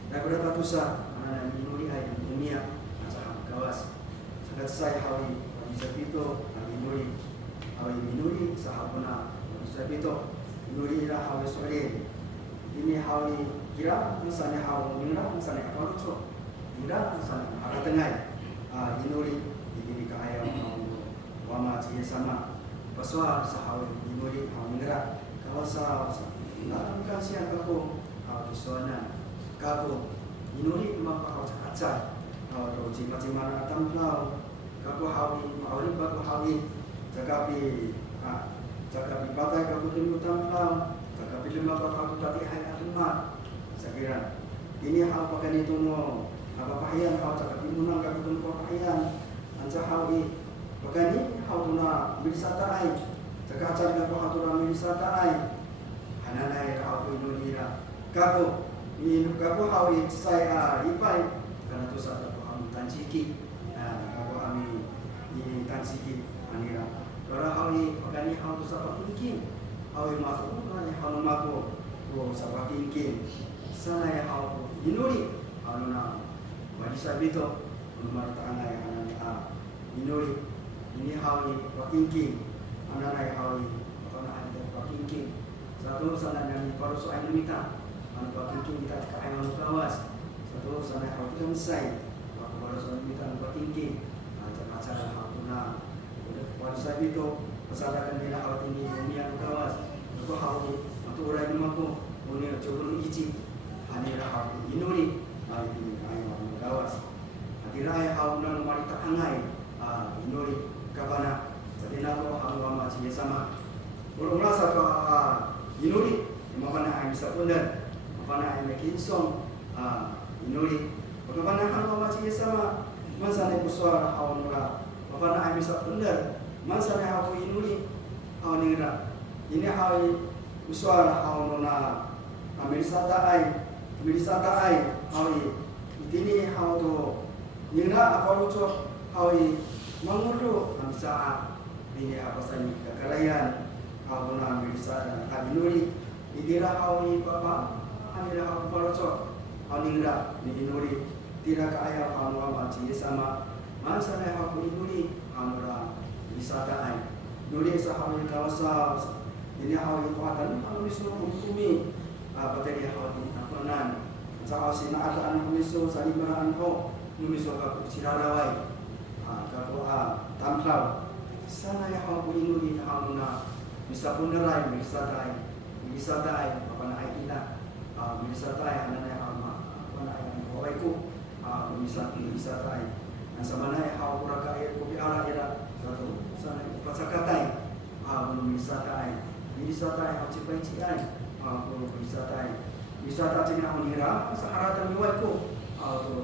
daripada tatusa ana inuri ai dunia sa kawas sakat sai awi wali sabito inuri awi inuri sa hapuna wali sabito inuri ila awi sore ini awi kira misalnya awi ngira misalnya apa lucu Ira sana akatengai inuri di kaya wama cie sama paswa sahawi inuri mengira kalau sa kan siang kako suana kako inuri maka kau caca kalau cima tamplau kako hawi kako hawi cakapi patai kako limu tamplau cakapi lima kako tadi hai rumah sekira ini hal pakai itu no Kapahian hau cakap timunan kau tun kapahian anca hawi bagani hau tuna milisata ai cakap cakap hau tuna milisata ai hananai hau inunira kapo hawi saya ipai karena tu satu hau tanciki kapo kami ini tanciki anira kalau hawi bagani hau tu sapa mungkin hawi masuk hau mako sapa mungkin sana ya hau inuri hau na wali sabito nomor tangai anak inuri ini hawi wakingking anak hawi karena ada wakingking satu sana yang baru soal minta anak wakingking kita ke ayam kawas satu sana hawi kansai waktu baru soal minta wakingking acara hauna wali sabito kesadaran dia hawi tinggi dunia kawas itu hawi atau orang rumahku punya coba iji hanya hawi inuri hawi kawas. Akhirnya hau nan wanita angai inuri kabana. Jadi nako hau wama cie sama. Ulah satu inuri mapana ay bisa benar mapana ay mekinsong inuri mapana hang mama ci sama mansane kuswara hawnura mapana ay bisa benar mansane hawu inuri hawningra ini hawi kuswara hawnuna milisata ay hawi itini hawto nina apaluco hawi mangulu amsa ini apa sani kekalayan hawna milisata habinuri idira hawi papa amira hawu paluco hawningra ni inuri tira kaya hawnwa maci sama mansane hawu inuri hawra milisata ay nuri sa hawi kawasa ini hawi kuatan hawi suruh hukumi bateri hawi apanan sa sina ataan kumiso sa limaraan ho numiso ka siraraway kako tamplaw sana ya hawu inuri hamuna bisa punderay milisaday papanaay kita milisaday ananay papanaay ang kaway ko milisaday ang samanay hawu kurakay ko biara ira kato sana pasakatay milisaday ang cipay-cipay wisata cina mengira saharatan liwat ko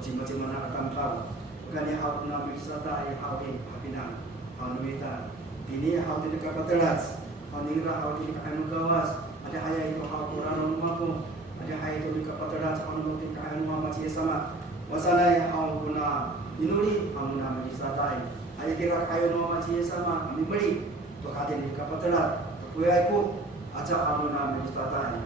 cima-cima nak tamplaw kani hau na wisata ay hawi hapina numita dini hau di kapatelas ningra hau di kaanu gawas ada haya itu hau kurang rumahku ada haya itu di kapatelas hau nutin kaanu mama cie sama wasana hau guna inuri hau na wisata haya kira kayu mama cie sama kami beli to kaden di kapatelas kuya ku aja hau na wisata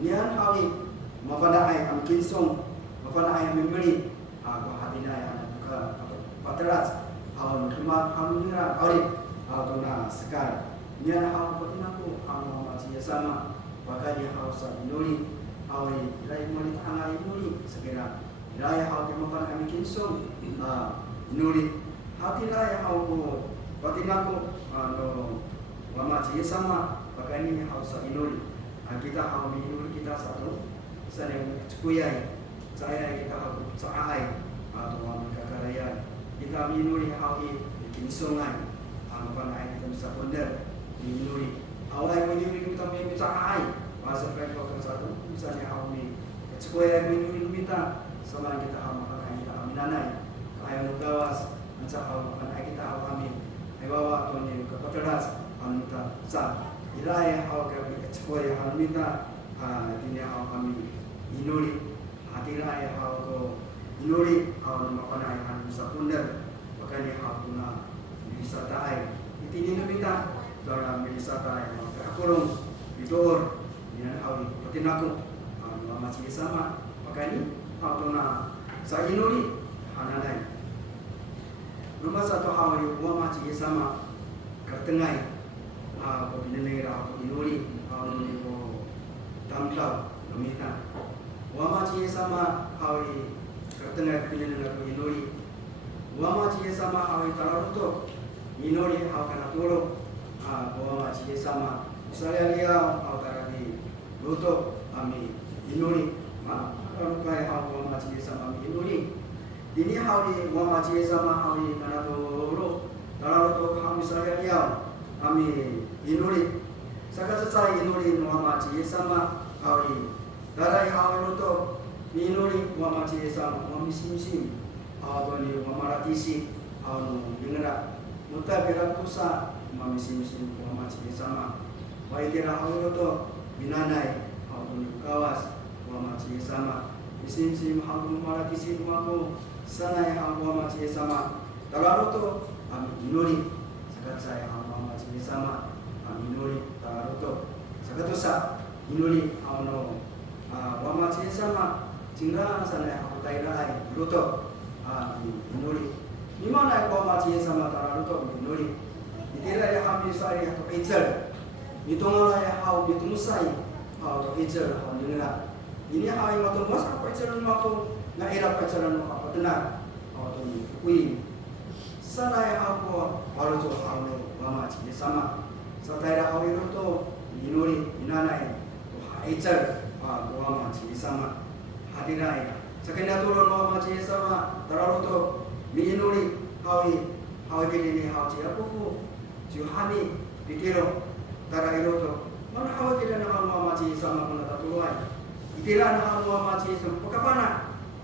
nian hawi mafana ay am kinsong mafana ay membeli ko hatina ay buka patras awon khima hamnira awri awtona sekar nian haw patinaku am maci sama bakanya haw sa inuri awri rai mali tangai inuri segera rai haw ke mafana ay kinsong inuri hatina ay haw ko patinaku maci sama bakanya haw sa inuri kita haw inuri kita satu sana kuyai saya kita harus caai atau kakarayan kita minuri hawi kinsungan apa naik kita bisa benar minuri awal minuri kita caai masa mereka satu misalnya hawi kuyai minuri kita sama kita harus makan kita aminanai kaya gawas macam hawi makan kita hawi amin bawa tuan ke peteras kita sah ilai hawi kuyai hawi minta ini hawi kami inuri hatira ya hau inuri hau mapana ya bisa pundar makanya hau guna bisa taai itini nabita dalam bisa taai maka kurung ditor dengan hau patinaku masih sama makanya hau guna sa inuri hananai rumah satu hau rumah masih sama kertengai hau binenera hau inuri hau niko tamplaw lumita wama cie sama hawi kertengah pilih dengan inuri wama cie sama hawi tararuto inuri haw kana turo wama cie sama misalnya dia haw taradi luto ami inuri kalau kaya haw wama cie sama inuri ini hawi wama cie sama hawi kana turo tararuto haw misalnya dia ami inuri saka sesai inuri wama cie sama hawi darai hawi luto minuri mama cie sama mami sim awani mama ratisi awanu dengra muta berat pusa mami sim mama cie sama wai kira hawi luto binanai awanu kawas mama cie sama sim hawi mama ratisi mamaku sanai hawi mama cie sama talaruto ami minuri sakat saya hawi mama cie sama ami minuri talaruto sakatusa minuri awanu wama cie sama jingga sana aku tairai luto minuri di mana wama cie sama tara luto minuri itira ya hambi sai atau ejer mitongala ya hau mitumusai hau to ejer hau dengar ini hau yang matong mas apa ejer matong na era pacaran apa benar hau to kui sana ya hau baru jo hau wama cie sama sa taira hau luto minuri minanai to ejer wama cie sama hadirai sakenda turun wama cie sama tararuto minuri hawi kini hawi cie apuku juhani dikiro tarahiroto mana hawa tidak nak hawa maci sama pun tak tuluai. Tidak nak hawa maci sama pekapana.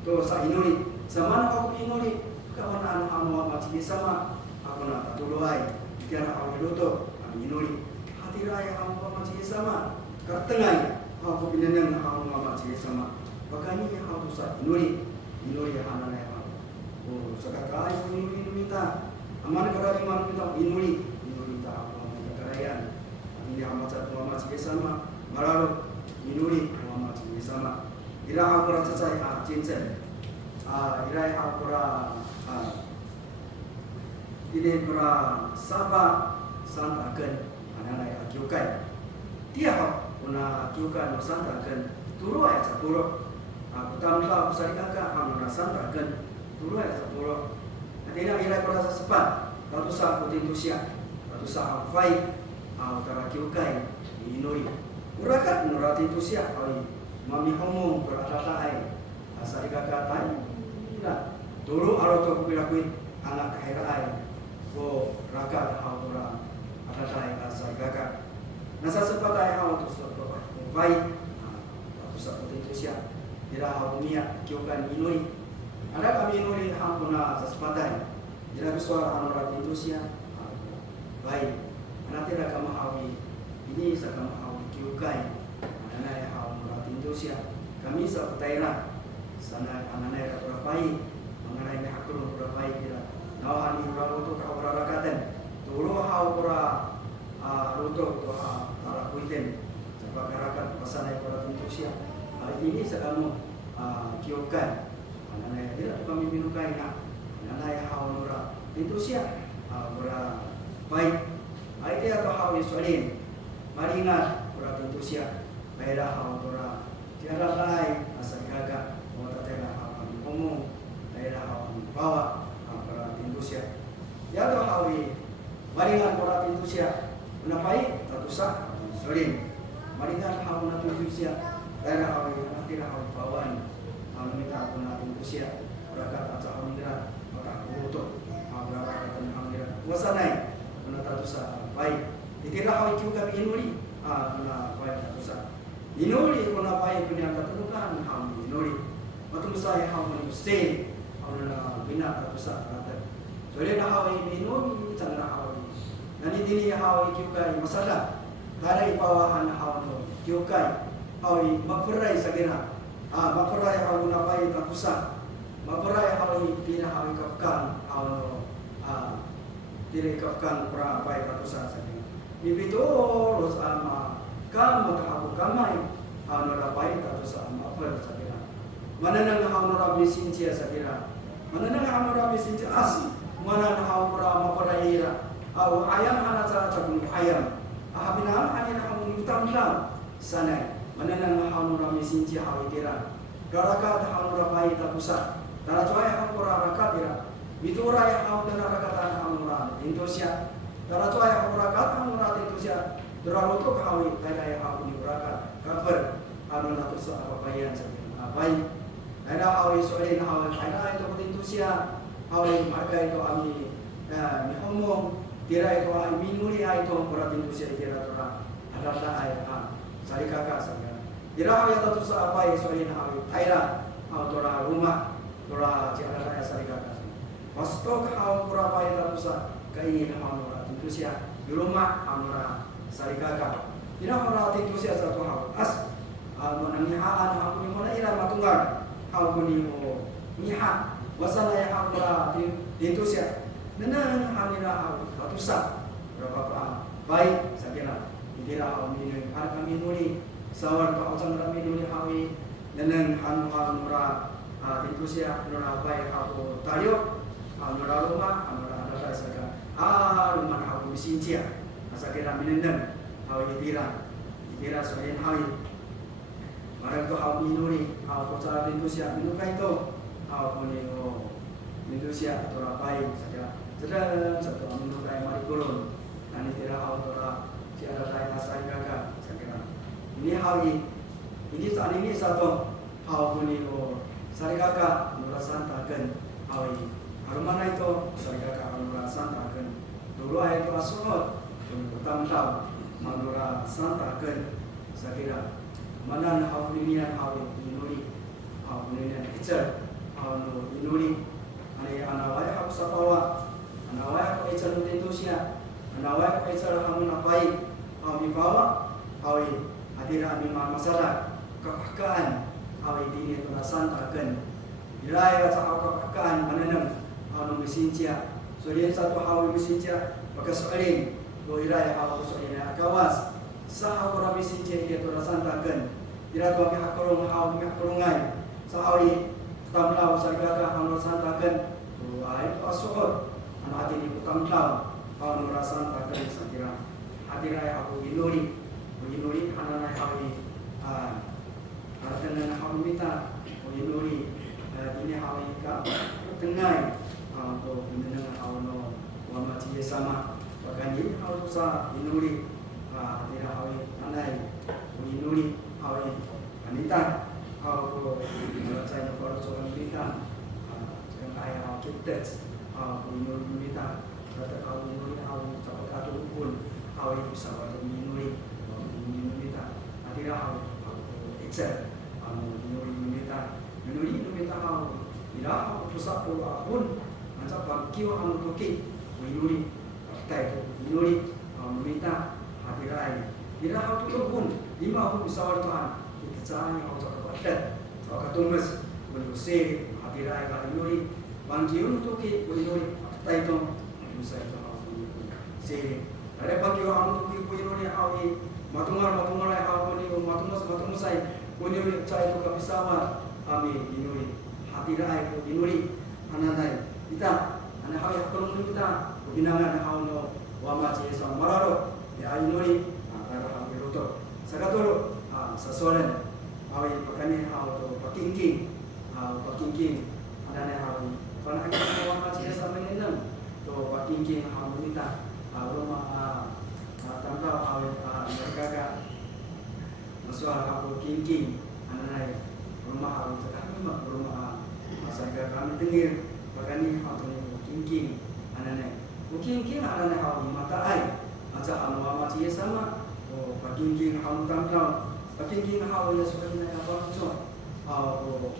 To sa inuri sama nak inuri pekapana nak hawa maci sama aku nak tak tuluai. Tidak nak hawa luto kami inuri. Hati raya hawa maci sama kertengai aku pinenang hawa maci sama. Bakani hawa sa inuri hana na hawa. Oh sakakai inuri minta. Aman kerana iman minta inuri tak hawa minta kerajaan. Ini amat Muhammad sama malalu minuri Muhammad sama ira akura cacai cincin ira akura ini kura saba santakan anak akiukai dia una akiukai no santakan turu ay sa turu aku tamla usai kakak hamna santakan turu ay sa turu nanti nak ira kura sepat lalu sa putin tusia lalu sa fai tara kiukai inuri urakat nurati itu siap kali mami homo berata ai asari kakak tai ila turu aro to kupirakui anak kahera ai ko rakat haura atata ai asari kakak nasa sepatai hau tu sopo vai tu sopo itu siap dira hau mia kiukan inuri ada kami inuri hampuna sepatai dira suara anurati itu siap vai nanti dah kamu hawi ini saya hawi kiukai anak yang hawi murat Indonesia kami sepertilah sana anak yang terapai mengenai hakur terapai kita nawan di ruang untuk kau berakatan turu hawi pura untuk para kuiten sebab rakat pasal yang murat Indonesia hari ini saya kamu kiukai anak yang tidak kami minukai nak anak yang hawi murat Indonesia baik Aite atau hawi soalin, maringat pura tentu siap, bayar hawi pura tiada lain asal gagak, mau tak tera hawi umum, bayar hawi bawa pura tentu siap. Ya atau hawi maringat pura tentu siap, menapai tak usah soalin, maringat hawi tentu siap, bayar hawi nanti hawi bawaan, hawi minta pura tentu siap, berangkat acak hawi gerak, maka butuh hawi berangkat hawi gerak, puasa naik. Menata tusa baik. Dikira hawi juga inuri. Kena baik tusa. Inuri kena baik punya keturunan hawi inuri. Matung saya hawi stay. Hawi na bina tusa kata. Jadi na hawi inuri jangan hawi. Nanti ini hawi juga masalah. Dari bawahan hawi juga hawi makfurai segera. Makfurai hawi na baik tusa. Makfurai hawi bina hawi kapkan hawi direkapkan pra baik atau sahaja. Ibito sama kamu tahu kamai hanura baik atau sama apa sahaja. Mana nang hanura bisinci sahaja. Mana nang hanura bisinci asi. Mana nang hanura maparaya. Au ayam anak cara cabun ayam. Ahabinan anak hanura utamlam sana. Mana nang hanura bisinci hawitira. Daraka hanura baik atau sah. Darajai hanura rakatira. Bitura yang hamu dan rakatan hamuran Indonesia. Darah tua yang murakat hamuran Indonesia. Darah untuk hawi ada yang hamu di murakat. Kabar hamuran itu apa bayan saja. Baik. Ada hawi soalin hawi ada itu Indonesia. Hawi marga itu kami ngomong. Tira itu kami minuri itu hamuran Indonesia tira tura. Ada air sari kakak saja. Tira hawi itu apa soalin hawi. Tira hawi tura rumah tura ciara saya sari kakak. Pastok hawa pura bayi tarusa kain hawa tentu sia di rumah hawa sarikaka. Tidak hawa tentu sia satu hawa as menangihaan hawa ni mana ira matunggar hawa ni mo niha wasana ya hawa tentu sia. Nenang hamira hawa tatusa berapa baik sakira. Tidak hawa ni harga minuli sawar ka ojang kami minuli hawi nenang hawa mura tentu sia nora baik hawa tario. Anura rumah, anura ada saja. Rumah hawi sincia. Asakira minendang hawi itira soalin hawi. Marang tu hawi minuri, hawi kocara Indonesia minukai itu hawi punya Indonesia atau rapai saja. Sedang satu minukai mari kurun. Dan itira hawi tora tiada lain asal gagal sakira. Ini hawi. Ini saat ini satu hawi punya sari kakak merasakan hawi. Mana itu saya kakak orang santakan dulu ayat itu asunut pertama tahu manura santa ken sakira manan haulinian haul inuri haulinian icer haul inuri ane anawaya hak sapawa anawaya ko icer nutentusia anawaya ko icer hamun apai haul bawa haul adira ami masalah kepakakan haul dini tuna santa ken ilaya sa kepakakan mananam haul mesincia so dia satu haul mesincia maka soalin do ilaya haul soalin akawas sa haul mesincia dia tuna santa ken ira to mi hakorong haul mi hakorongai sa haul tamlaw sagaka haul santa ken to ay to asuhot ana adini tamlaw haul santa ken sakira hadira haul inuri hanana haul artana haul mita inuri ini haul ka tengai to menenang haul no wama cie sama bakani haul sa inuri hadira haul anai inuri haul anita haul to saya ko so anita sekarang kaya haul kitet inuri mita kata haul inuri haul tapakatu pun haul bisa inuri mita hadira haul excel inuri mita haul ila haul pusat puluh akun macam bagiu haul toki inuri tai inuri mita hadirai ila haul tukun lima haul bisa Tuhan kita cari haul cakap katumas belusir hadirai ka inuri bagiu toki inuri tai tong bisa haul sih ada bagiu haul toki inuri haul matungal ay haul ni matumus ay inuri cai to kabisama ami inuri hadirai ko inuri ananai kita ana haul yakulung kita binangan haul no wama cie sa mararo ya inuri antara haul roto sagatoro sasolen haul pakani haul to pakingking ananai haul panai wama cie sa menenang to pakingking haul kita rumah tangkap haul mereka soal haul kingking ananai rumah haul kami rumah masyarakat kami tengir pakani haul kingking ananai ananai haul mata ai aja anu wama cie sama pakingking haul tangkap pakingking haul ya sebenarnya apa co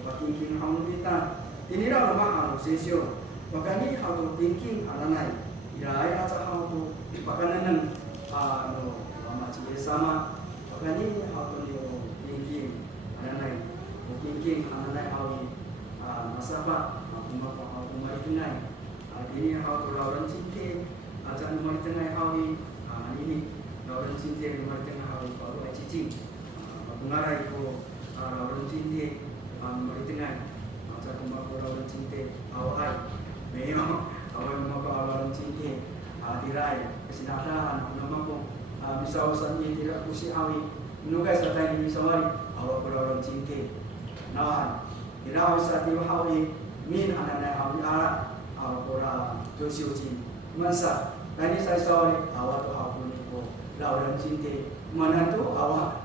pakingking haul kita inilah rumah haul sesio pakani haul kingking ananai irai aja haul pakanan anu wama cie sama pakani haul kingking ananai ananai haul masaba haul maritunai ini haul lauran cinte aja maritunai haul ini lauran cinte maritunai haul baru cicing pengarai ko lauran cinte maritunai aja lauran cinte awai memang awai lauran cinte hadirai kesinata anak nama ko misal sanyi tidak kusi awi nugai satai ni sawari awak lauran cinte nahan iraw sa tiwa hawi min ananai hawi ala pura josiuci mansa tadi saya sawari awak tu hawi ni ko lauran cinte manantu awak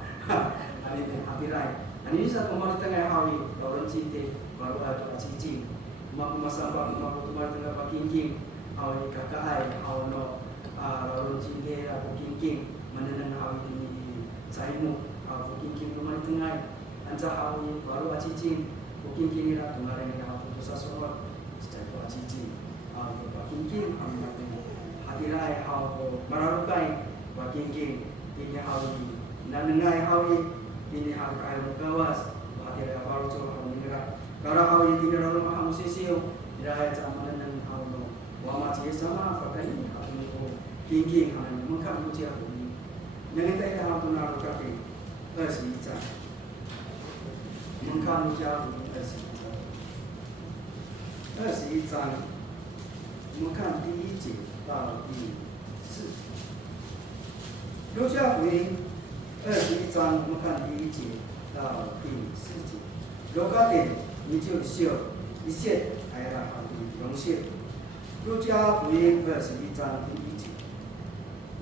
ani hadirai ani sa kumari tengah hawi lauran cinte baru ada cici mak masamba mak tumar tengah pakingking hawi kakai hawi no lauran cinte aku kingking mananang hawi ini saimu hawi kingking kumari tengah anja hawi baru cici kingking ni lah kemarin ni hawi tu sasoro sejak cici kingking hadirai hawi mararukai kingking ini hawi nanengai hawi ini hawi kai kawas hadirai baru tu hawi negara kalau hawi di dalam rumah musisio hadirai zaman nan hawi wama cie sama pakai hawi kingking hawi mungkin muci aku ni nengai tak hawi naruh kafe aslica mungkin muci aku21章，我们看第1节到第4节。路加福音21章，我们看第1节到第4节。路加点你就秀一切来了好的荣谢。路加福音21章第1节，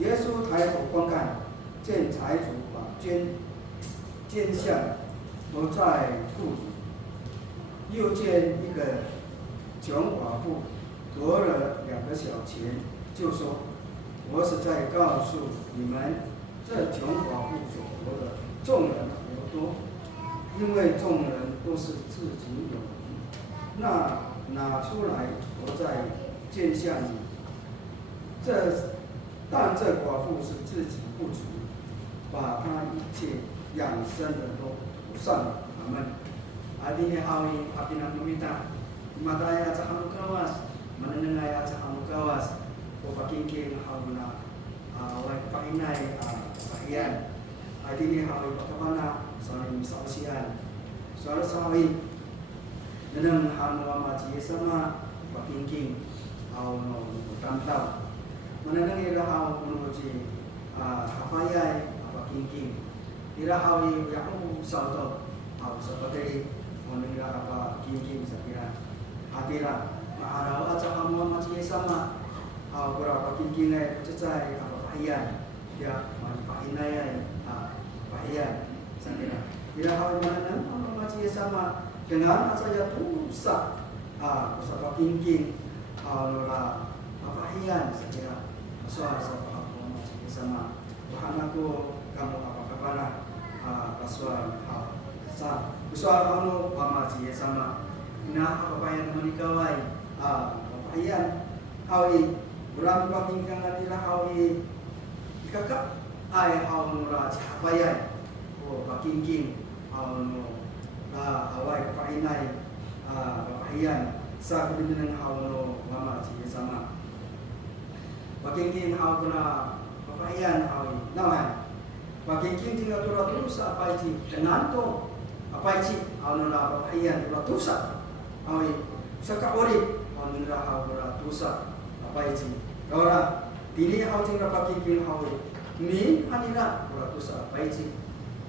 耶稣抬头观看，见财主把捐项投在库里，又见一个穷寡妇夺了2个小钱，就说：“我实在告诉你们，这穷寡妇所活的众人流多，因为众人都是自己有余，那拿出来活在剑下里。但这寡妇是自己不足，把她一切养生的都补上了。阿门。Adine awi apinang numita, mataya sa hamukawas, mananangaya sa hamukawas, o pakingking hauna, way painay pahiyan. Adine awi pakapana, sa misausian. Suara sawi, nanang hamuwa maji sama, pakingking, no tamtaw. Mananang irahaw kunuji, hapayay, pakingking. Irahawi yaku sauto, sa patay. Mengira apa kini sakira hadira maharawa aja kamu masih sama berapa kini cecai apa pahian dia pahinaya pahian sakira bila hal mana kamu masih sama dengan saja tusa berapa kini lola pahian sakira soal kamu masih sama Tuhan aku kamu apa kapan kasual sa soal kamu pamaji sama na kapayan manikaway kapayan hawi bulan pakingkang atira hawi ikakap ay hawn ra kapayan o pakingking hawn haway kapainay kapayan sa kudin ng hawn pamaji sama pakingking hawn na kapayan hawi naman pakingking tinggal turut sa paiji dengan to apa sih? Anu lah pahian ratusan, awi sekaori anu lah hau ratusan apa sih? Kalau dini hau tinggal pakai king hau ni anira ratusan apa sih?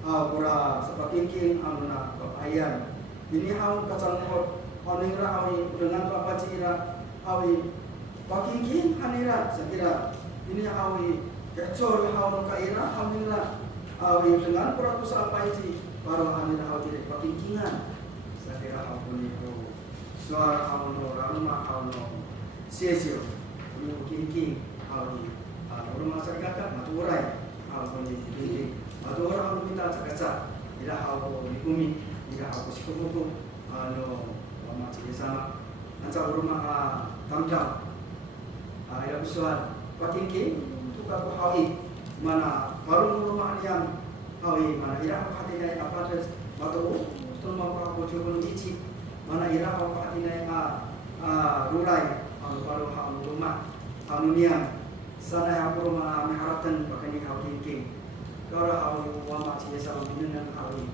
Pura sepakai king anu lah pahian dini hau kacang hot anu lah awi dengan apa sih ira awi pakai king anira sekira dini awi kecor hau kaira anu lah awi dengan ratusan apa sih? Baru kami dah awal pakingkingan, saya kira awal itu soal awal rumah awal sesio, ini kingking awal rumah masyarakat maturai awal kingking, matu orang minta cakap, tidak awal bumi, tidak awal sikupu, macam sama, macam rumah tamjam, ada soal pakingking, tu kau hawi mana baru rumah yang hawi mana ira hati nai apa terus matu tu mau aku coba dici mana ira hati nai rulai baru hau rumah niam sana aku rumah mengharapkan pakai hau king kalau hau wama cie sama minum hawi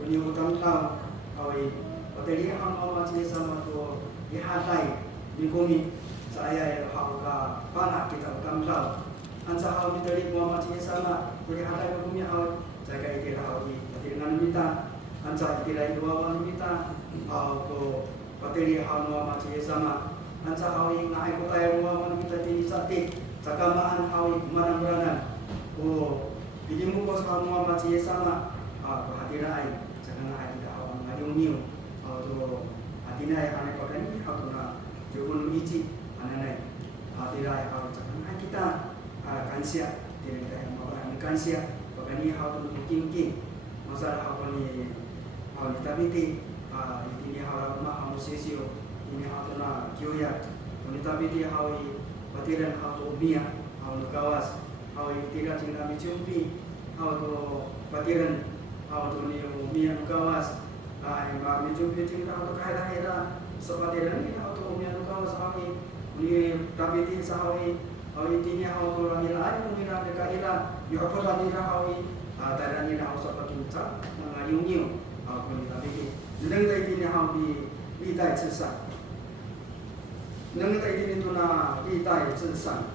punya utang tahu hawi pateli hau wama cie sama tu dihatai dikomi saya hau ka panak kita utang tahu ansa hau diteri wama cie sama boleh ada yang punya hal jaga ikhlas hawi dengan minta anca ikhlas dua minta atau pateri hal nama macam sama anca hawi ngai kota yang dua minta ini sakit cakamaan hawi mana beranan bijimu kos hal nama macam sama hadirai jangan ngai kita awam ngayung niu atau hadirai ane pakai ni atau na jauh iji ane hadirai hal jangan kita kansia tidak kansia bagani hau tu king masalah hau ni tabiti ini hau rumah hau sesio ini hau na kioya ni tabiti hau patiran hau tu mia hau kawas hau tiga cinta micumpi hau tu patiran hau tu ni mia kawas micumpi cinta hau tu kaya sepatiran ni hau tu mia kawas hau ni tabiti sahawi hawi tinya hau tu lahir air mungkin dekat ira Yuhapur lagi rahawi, darah ni dah usah pakai ucap, mengayung aku ni tapi neng tadi ni hawi lidai cesan, neng tadi ni tu na lidai cesan,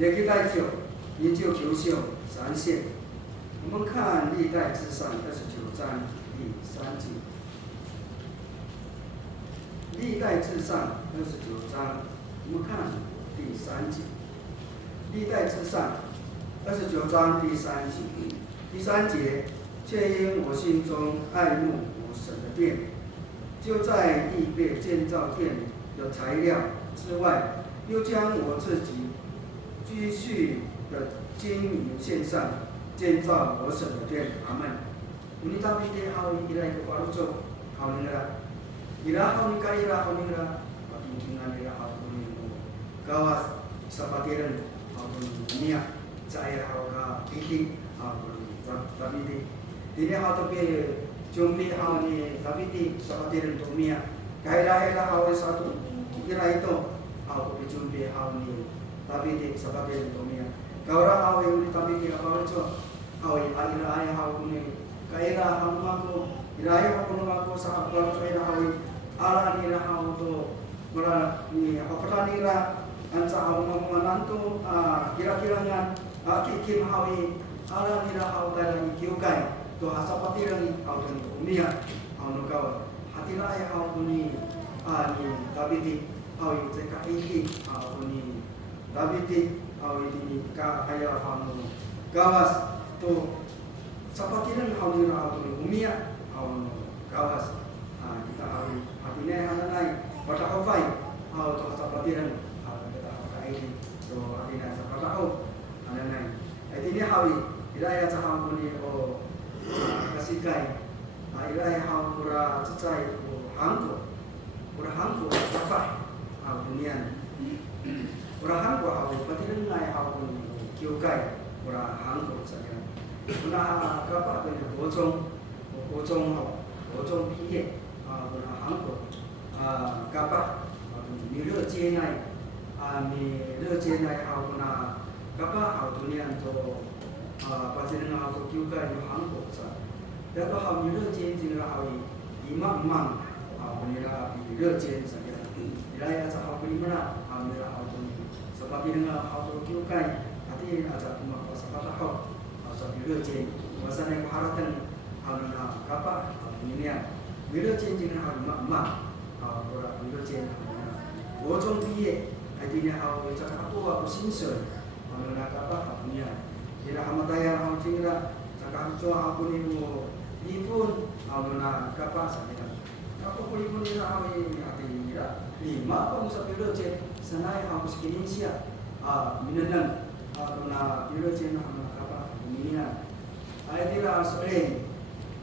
也可以带九，研究九秀三线。我们看历代志上29章第3节，历代志上29章，我们看第3节，历代志上29章第3节，第3节，却因我心中爱慕我神的殿，就在预备建造殿的材料之外，又将我自己继续的经营线上，建造我神的殿。阿门。Ini tapi dia hal ilai ke paru cok hal nira, ira hal nikah ira hal nira, tapi dengan ira hal ini gawas sapatiran hal ini cair hal ka titik hal tapi ini hal tapi jumlah hal ni tapi di sapatiran dunia kaya hal satu ira itu hal tapi jumlah hal ni tapi di sapatiran dunia kau orang hal yang tapi di apa cok hal ira hal ini kaira hamumaku ilahai hamumaku sa aplan so ina hawi ala ni na hawu to mara ni aplan ni ra ansa hamumaku manantu kira-kira ngan kikim hawi ala ni na hawu dalam kiukai to hasapati rani hawu ni umia hawu kawa hati ra ai hawu ni ni tabiti hawi ceka iki hawu ni tabiti hawi ni ka aya hamu gawas to sapatiran hal ni hal tu umia hal kawas kita hal ini hanai pada hafai hal tu sapatiran hal kita hafai tu adina sapatau hanai ini hawi ilai caham ni o kasikai ilai hal pura cecai pura hangko apa hal dunia pura hangko hal patiran nai hal ni kiukai pura hangko saja Puna kapa tu ni bocong piye puna hangko kapa ni le je nai hau puna kapa hau tu ni anto pasir na hau kiu ka ni hangko sa ya to hau ni le je jing ra hau imam hau ni ra ni le je sa ya ila ya sa hau ni mana hau ni ra hau tu ni seperti dengan hau tu kiu kai hati aja cuma pasal hau bila jen, masa naik haratan aluna kapa alunian, bila jen jangan aluna mak, orang bila jen aluna, bocong piye, akhirnya awal cakap aku sinsel, aluna kapa alunian, tidak hamataya awal cingga, cakap cua aku ni ni pun aluna kapa sahaja, aku pun tidak awal ini tidak, lima aku musa bila jen, senai aku sekinin siap, minanang, aluna bila jen aluna Dunia, ayatnya sore,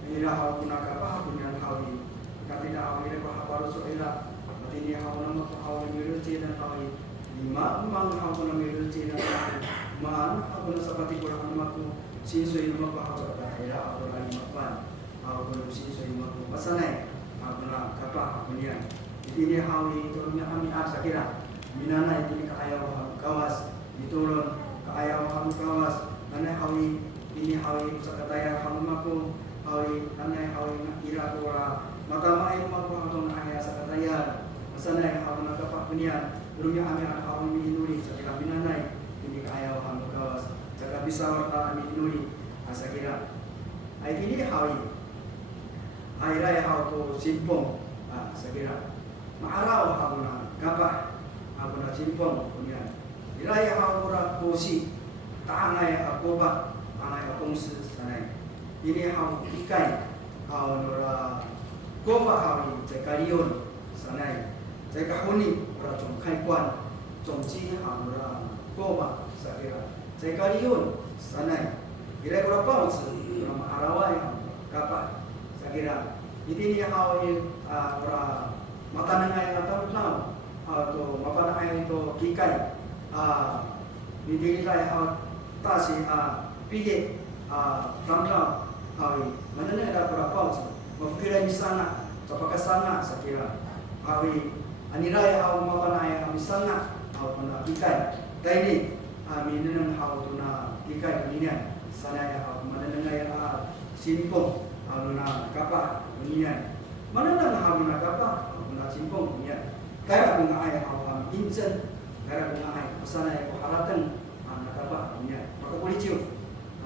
ini hal guna apa punya hal ini, ketika hal ini kau baru sore, ini hal nama hal miru dan hal lima memang hal guna miru dan mana hal guna seperti kurang namaku, sinsui nama kau hal daerah atau lima pan, hal guna sinsui namaku pasanai, hal guna apa punya, ini hal ini turunnya kami ada kira, minana ini kaya kawas, diturun kaya kawas. Anai hawi ini hawi sakataya hamumaku hawi anai hawi ira kora mata mai maku atau naya sakataya asana hawi nakapa punya rumia ame hawi minuri sakira minanai ini kaya hamu kawas jaga bisa warta minuri asakira ai ini hawi aira ya hawi to simpong sakira maharau hamuna kapa hamuna simpong punya ira ya hawi kora kosi tangai akoba, tangai akongsi sanai. Ini hau ikai, hau nora koba hau cekalion sanai. Cekahuni ora congkai kuan, congci hau nora koba sakira. Cekalion sanai. Kira ora paus, ora arawai kapa sakira. Ini hau ora mata nangai atau lau, atau mapa nangai itu kikai. Ini hau tasi piye tamlau hawi mana ada berapa sih mungkin di sana coba ke sana sekira hawi anirai hawi mana ayah kami sana hawi mana ikai tadi kami neneng hawi tuna ikai ini sana ya hawi mana neneng simpong hawi mana kapa ini mana neneng hawi mana kapa hawi mana simpong ini kaya bunga ayah hawi kami insen kaya bunga ayah sana ya haratan apa punya maka boleh cium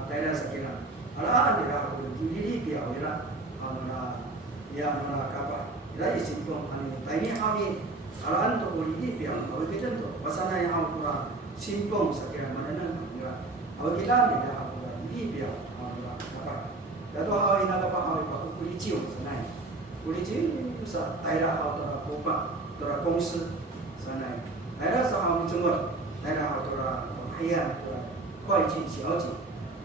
daerah sekitar ala daerah ini dia daerah mana ya mana apa daerah simpong ini kami ala untuk boleh dia kalau kita tu pasana yang awak simpong sekitar mana nang daerah awak kita daerah awak ini dia apa daerah awak ini apa awak boleh cium sana boleh cium bisa daerah awak kopa daerah kongsi sana daerah sama cuma daerah awak 黑暗会计小姐，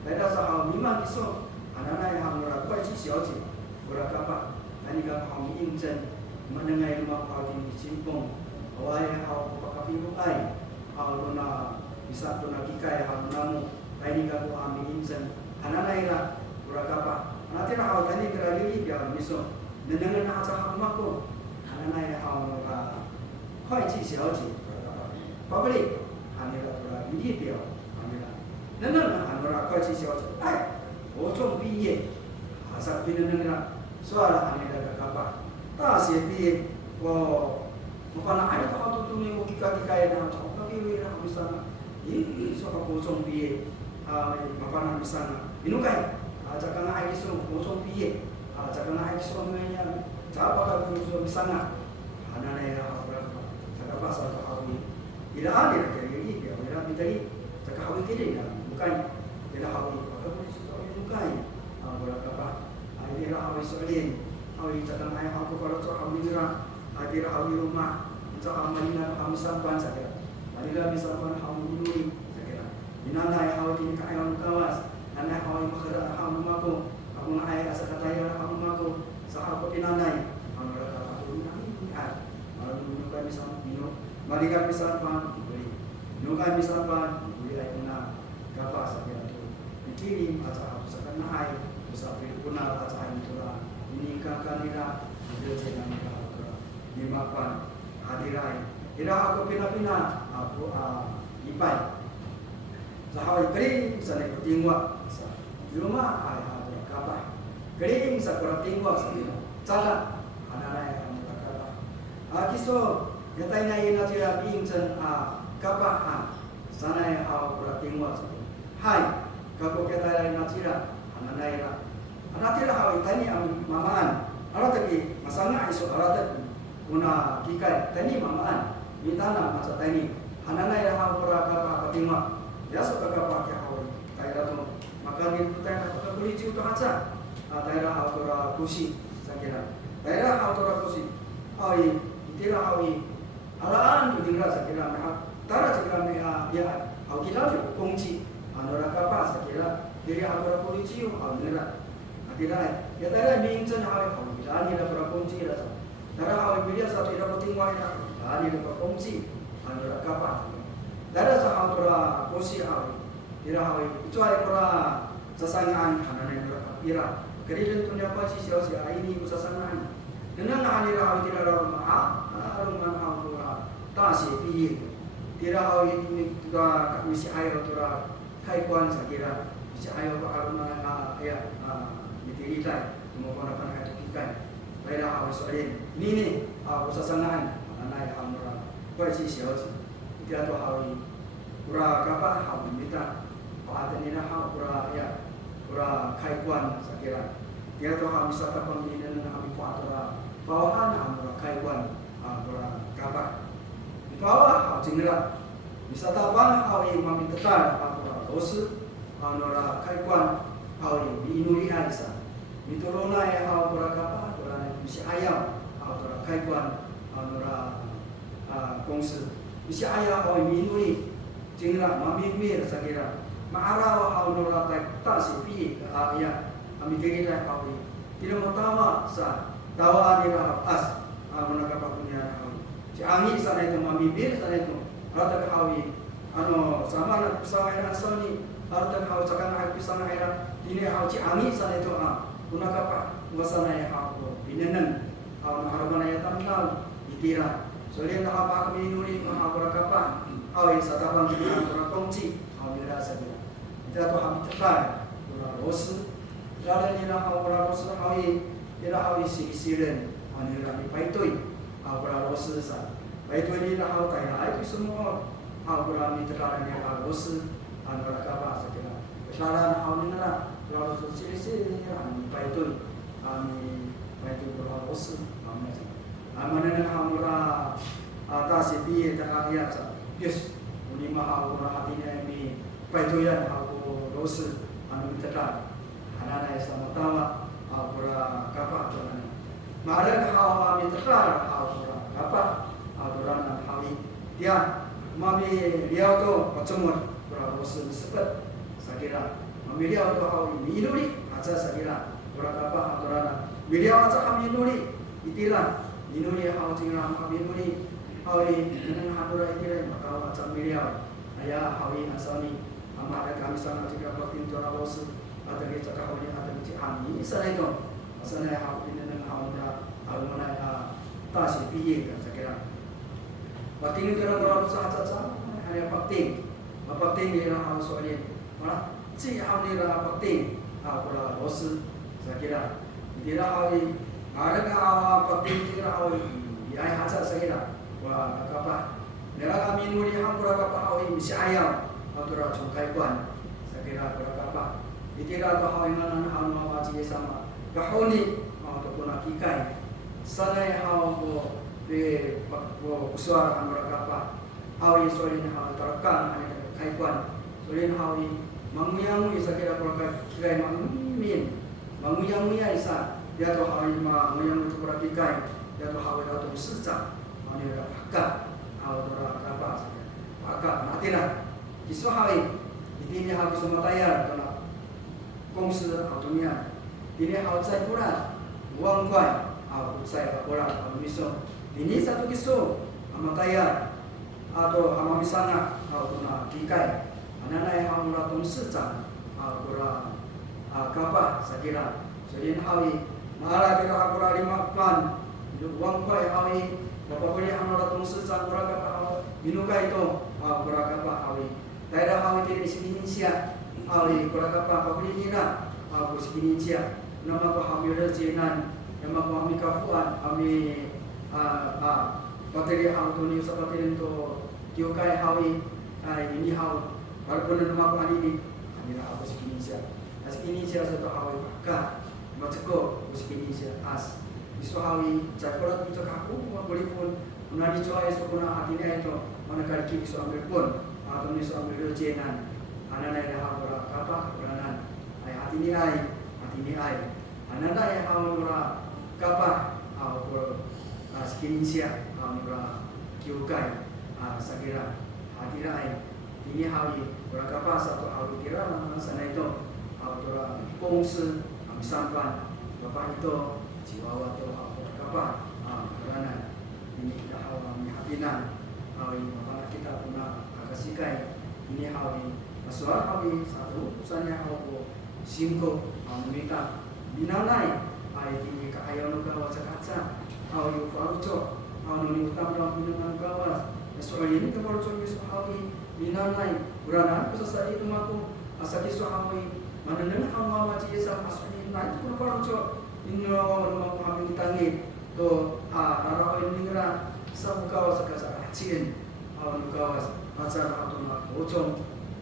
来到好弥漫的时候，那好会计小姐，我来干吧，那你看好印证，mendengar rumah hal di simpong, awai hal pakapilu ai, hal luna bisa tuna kikai hal namu, ini kan kami insan, anak ira berakapa, nanti hal ini kerajaan biar miso, mendengar hal hal maku, anak hal luna, kau isi siapa berakapa, pabrik, anak ira ini biar, anak, mendengar anak kau isi siapa, ocong biye, asal mendengar soal anak berakapa. 大学毕业，我本来还到都中间我去搞那，我搞那那没上啊，说个高中毕业麻烦那没上啊，你弄开这个那还说高中毕业这个那还说那样，咋把个高中没上啊？那好不了，这个把啥都好的，伊拉阿里的有一表，伊拉比这里这个好一点的，不干，伊拉好的，这个不干不了个吧，伊拉好的说的。 Awi cakap ayah aku kalau tu awi nira, adir awi rumah, cakap malina kami sampan saja. Malina kami sampan awi dulu saja. Inana ayah awi ini kaya orang kawas, anak awi makara awi maku, aku nak ayah asal kata ayah awi maku, sah aku inanai, aku rasa aku ini ada. Malu kami sampan minum, malina kami sampan beli, minum kami sampan beli ayah na kapas saja tu. Dikirim aja aku sekarang ayah, usapir punal aja ayah tu lah. Ini kankanira ada jangan kita dimakan hadirai. Ira aku pina-pina aku ipai. Sahai kering sana aku tingwa. Di rumah ayah ada kapal. Kering sakura tingwa sana. Cala anak-anak yang kapal. Kiso yatai nai natira bingcen kapal sana aku tingwa sana. Hai kako yatai natira anak-anak Nanti lah awal tani mamaan, alat lagi masanya isu alat lagi, guna kikai tani mamaan, minta nama macam tani, anak-anak yang awal berapa ketima, ya suka berapa kaya awal, taira tu, maka ni tu taira tu beli ciu tu aja, taira awal berapa kursi, saya kira, taira awal berapa kursi, awal itilah awal, alaan tu tinggal saya kira, taira saya kira ya awal kita tu kunci, anak apa saya kira, diri awal berapa beli ciu, awal nera. Tidak, ya tadi bingcen hawi hawi, ani dah berkunci dah. Tadi hawi bila satu dah bertinggal dah, ani dah berkunci, ani dah kapal. Tadi saham pura kursi hawi, tidak hawi. Itu hawi pura sasangan, anak dah kapira. Kerja tu ni apa sih sia ini sasangan. Dengan ani dah hawi tidak ada rumah, rumah hawi pura tak sepi. Tidak hawi itu juga misi air pura kaikuan sakira, misi air pura rumah ya. Ditilai, semua orang akan kikai. Baiklah awal soalin. Ini awal sasangan anak yang amra. Kau isi siapa? Dia tu awal pura kapal awal minta. Pada ni lah awal pura ya pura kaikuan sakira. Dia tu awal misal kapal ni dan awal pura bawahan amra kaikuan pura kapal. Di bawah awal jengrak. Misal tapan awal mami tekan pura dosa awal kaikuan awal diinuri aisa. Mituruna ya hau berakapa, berani misi ayam, hau berakaikuan, nora kongsi, misi ayam hau minuri, jengrak mamimir sakira, maarawa hau nora tak sepi ya, kami kira hau tidak pertama sa tawa dira as, menakapa punya hau, si angin sana itu mamimir sana itu, rata hau sama anak pisang air asal ni, rata hau cakap air pisang air, ini hau si angin sana itu Guna kapal, wasana yang aku binanan, aku harumana yang tamnal, itira. Soalnya tak apa kami nuri aku kapal, aku yang satapan kita aku kongci, aku dirasa dia. Kita tu kami tekan, guna rosu, jalan ni lah aku rosu, aku yang siren, aku yang paitui, aku rosu sah. Paitui ni lah aku tanya, itu semua aku yang tekan ni aku rosu, aku kapal sekitar. Kesalahan aku ni lah. Kalau sisi kami paitui, kami paitui berlawas, kami mana nak hamura atas sepi tak ayat sah. Yes, ini mah hamura hatinya ini paituian aku dosa, anu tekan. Anak-anak sama tawa, hamura kapal tu. Mada kami tekan hamura kapal, hamura kami dia mami liao to pacemut ora bosun sepet sakira mami liao to hau minuri aja sakira ora apa aturana liao aja hau minuri itira minuri hau cingra hau minuri hau nang hadura itira maka aja liao aya hau asani amara kami sana jika patin to ora bosun ada kita hau ni ada ci ami sana itu sana hau nang hau mana tasih piye kan sakira pating itu orang sahaja hanya pating ni orang soalnya mana si hal ni orang pating pula bos saya kira dia hal ada pating dia hal ya hasil saya kira wah apa nera kami nuri ham pura apa hal misi ayam atau cungkai kuan saya kira pura apa dia tu hal mana hal mana sama kahoni atau pun akikai sana hal di suara mereka apa hawi solin hawi terkan hanya kaikuan solin hawi manguyang isa kira perkai kirai manguyang isa dia tu hawi manguyang itu perhatikan dia tu hawi atau bersejak mana pakat hawi apa pakat nantilah isu hawi ini hawi semua tayar dalam kongsi atau niat ini hawi saya kurang uang kuai hawi saya kurang hawi misal ini satu kisah amataya atau amamisana atau na kikai anana yang hamura tum sejak agora kapa sakira jadi hawi mara kita agora lima pan uang koi hawi bapak boleh hamura tum sejak agora kapa minuka itu agora kapa hawi daerah hawi di sini Indonesia hawi agora kapa bapak nira aku sini Indonesia nama ko hawi rejenan nama ko hami kafuan hami bateri hau tu ni seperti itu kiokai hawi ini hau walaupun nama aku ini lah aku Indonesia Indonesia satu hawi pakar macam ko Indonesia as isu hawi cakurat itu aku boleh pun menadi coy isu kuna hatinya itu mana kali isu ambil pun atau isu ambil jenan anak yang hau berapa apa beranan hati ni ai anak yang hau berapa apa hau Indonesia mura kiukai sakira hatirai ini hawi berapa satu hawi kira mana sana itu hawi kongsi sampan bapak itu jiwa atau berapa kerana ini kita hawi hapinan hawi bapak kita punya akasikai ini hawi soal hawi satu sana hawi singko minta binanai ini keayaan luka wajah kaca hawi faruco hawi utama dalam minuman kawas soal ini kefaruco ini hawi binanai urana kesasa itu maku asal isu hawi mana neng hawa maci esa asli naik pun faruco ini lawan maku hawi tangi to arah ini ngira sabu kawas kasa acin hawi kawas acara atau maku bocong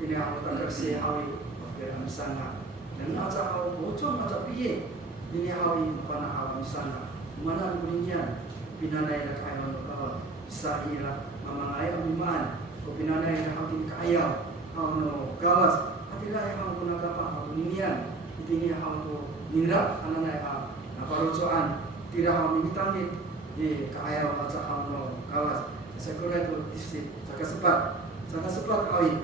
ini hawi tangkersi hawi beram sana dan acara hawi bocong acara piye ini hawi pana hawi sana mana bunyian pinanay na kaya no sahira mamangay amiman o pinanay na hawi kaya no gawas atila yang hawi kunagapa hawi ninian itini hawi nira ananay naparucoan tira hawi mitamit di kaya maca hawi no gawas sekura itu isip saka sepat hawi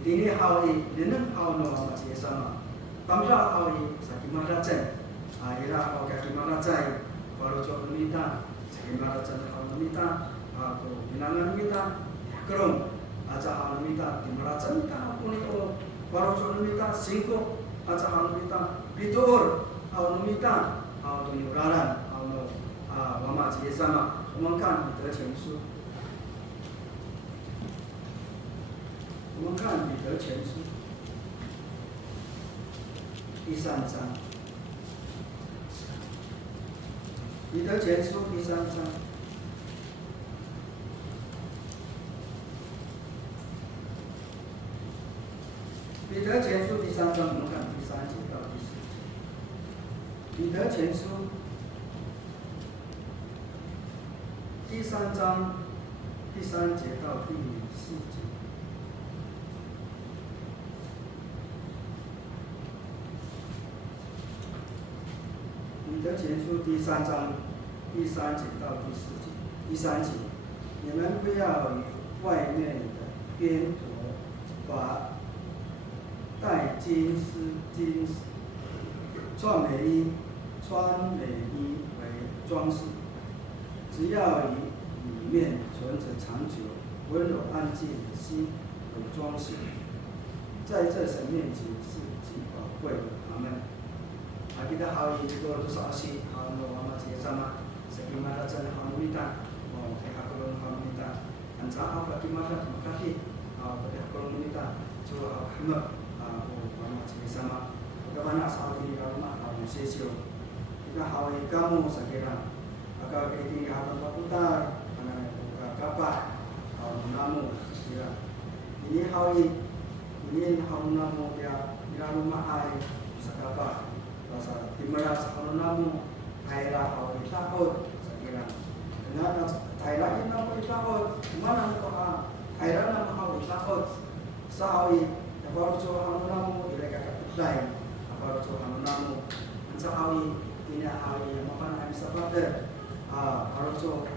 itini hawi dinam hawi no maci sama tamra hawi sakimaracan ira hawi kakimaracan kalau coba minta, segala cara kalau minta, aku bilangan minta, kerong, aja kalau minta, dimaracan minta, aku ni kalau coba minta, singko, aja kalau minta, bitur, kalau minta, aku tu nyuraran, aku mama cie sama, mengkan kita censu, mengkan kita censu, isan san。彼得前书第3章，彼得前书第3章，我们看第3节到第4节。彼得前书第3章第3节到第4节。彼得前书第3章第3节到第4节。第3节，你们不要与外面的边头把带金丝穿美衣为装饰，只要以里面存着长久、温柔安静的心为装饰，在这神面前是极宝贵的。阿门。kita hawi itu dosa asi hawi mama sama sekimana sana hawi minta mau kolon hawi minta ansa apa kimana makasih pada kolon minta coba hammer mama sama bagaimana asal ini rumah hawi sesio kita hawi kamu sekira agar ini hawi putar kapal namu sekira ini hawi namu dia rumah air sekapa Pasal dimana sekolah namu Thailand awal tahun sekira dengan Thailand namu tahun mana nak Thailand namu awal tahun sahawi awal coba namu mereka kata awal coba namu sahawi ini hawi yang mana yang sebab awal coba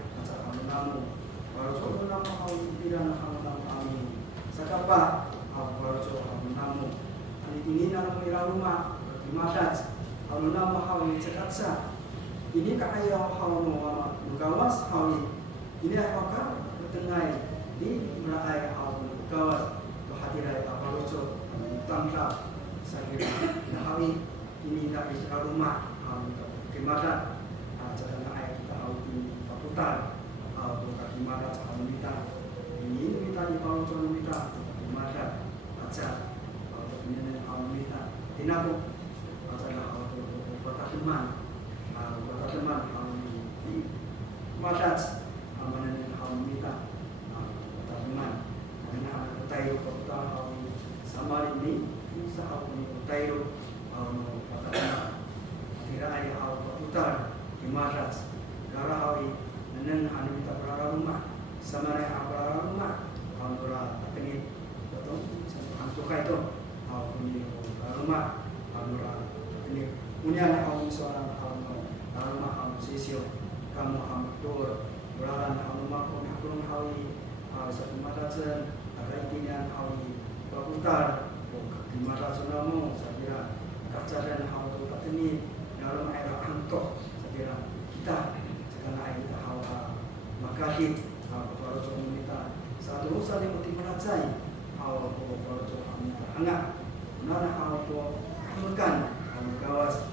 namu awal coba namu hawi tidak namu kami sekapa awal coba namu ini namu rumah dimasak Halu nama hawi cekatsa. Ini kaya halu mugawas hawi. Ini apakah bertengai di merai halu mugawas. Kehadiran apa lucu tangkap sakit. Hawi ini dari rumah hawi kemana? Jangan ayat kita hawi di paputar. Bukan kemana hawi minta. Ini minta di halu lucu minta kemana? Aja. Ini hawi minta. Tinabu. Kota teman di Madas amanan hawi minta kota teman karena ada tayo kota hawi sama ini bisa hawi tayo kota teman kira ay hawi putar di Madas gara hawi nenen anu minta berara rumah sama yang berara rumah hawi pengen betul satu itu hawi rumah hawi punya kamu seorang kamu dalam kamu sisio kamu tur beraran kamu makan hakulun hawi satu mata jen agar intinya hawi berputar di mata sunamu saya kira kaca dan hawi tak ini dalam air antok saya kira kita sekarang air kita hawa makasih baru coba minta satu usaha yang penting meracai hawa baru coba minta enggak mana hawa kamukan kawas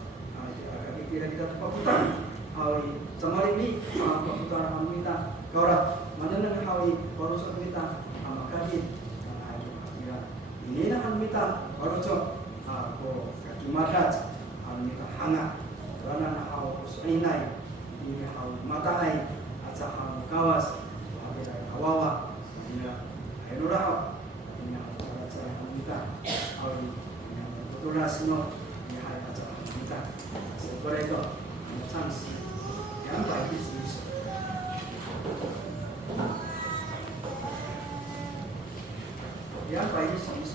kira kita paputan hawi sama ini paputan hawi minta kaurat mana nang hawi baru sok minta makasih kira ini nang minta baru sok kaki madat hawi minta hangat karena hawi inai ini hawi matai aja hawi kawas hawi hawawa ini hawi nurah ini hawi aja hawi minta hawi betul rasno ini hawi aja hawi minta Mereka chance yang baik di sini. Yang baik di sini.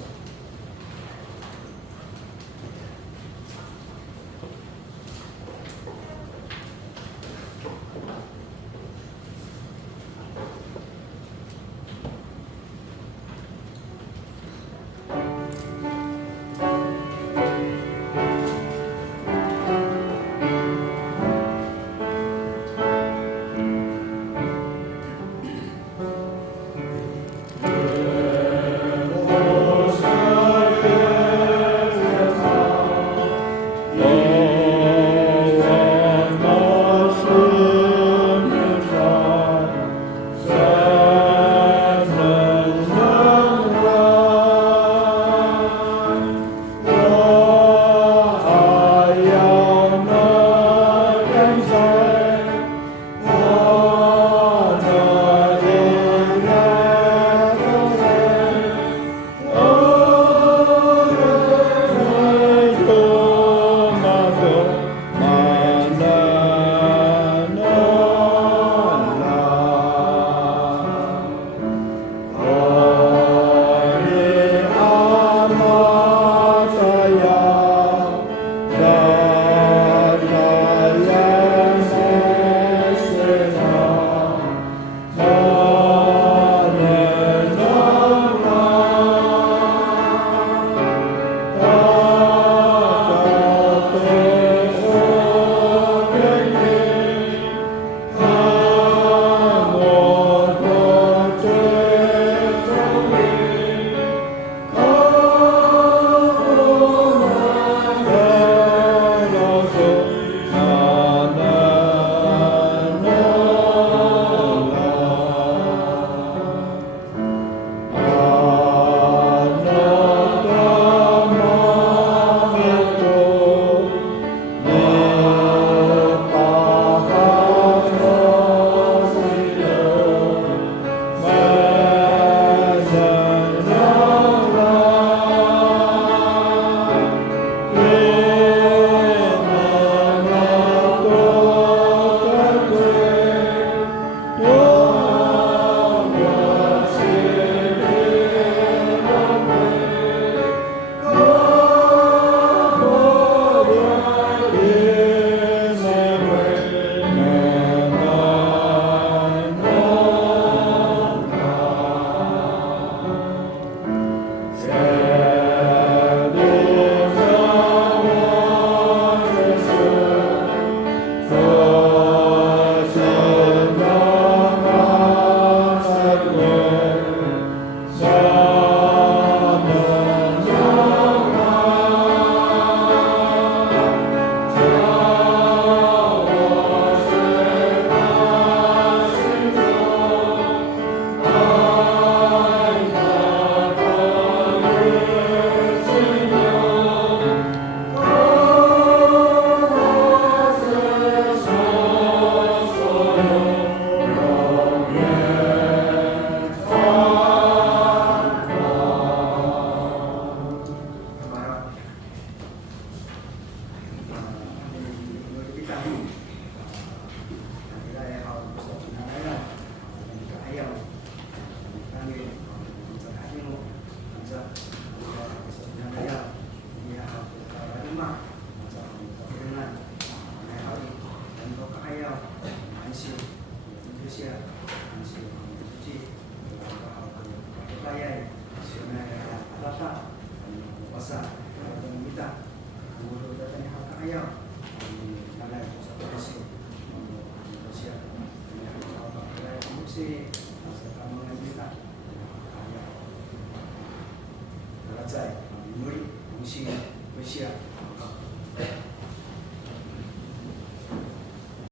Kami minta hatimu, minta sebenarnya dia harus rumah, minta kebenaran, hari dan kekaya, masih Indonesia, masih suci, kekayaan, sebenarnya rata, pasar, dan kita, kemudian datangnya kekaya, karena itu satu hasil Indonesia, ini apa? Fungsi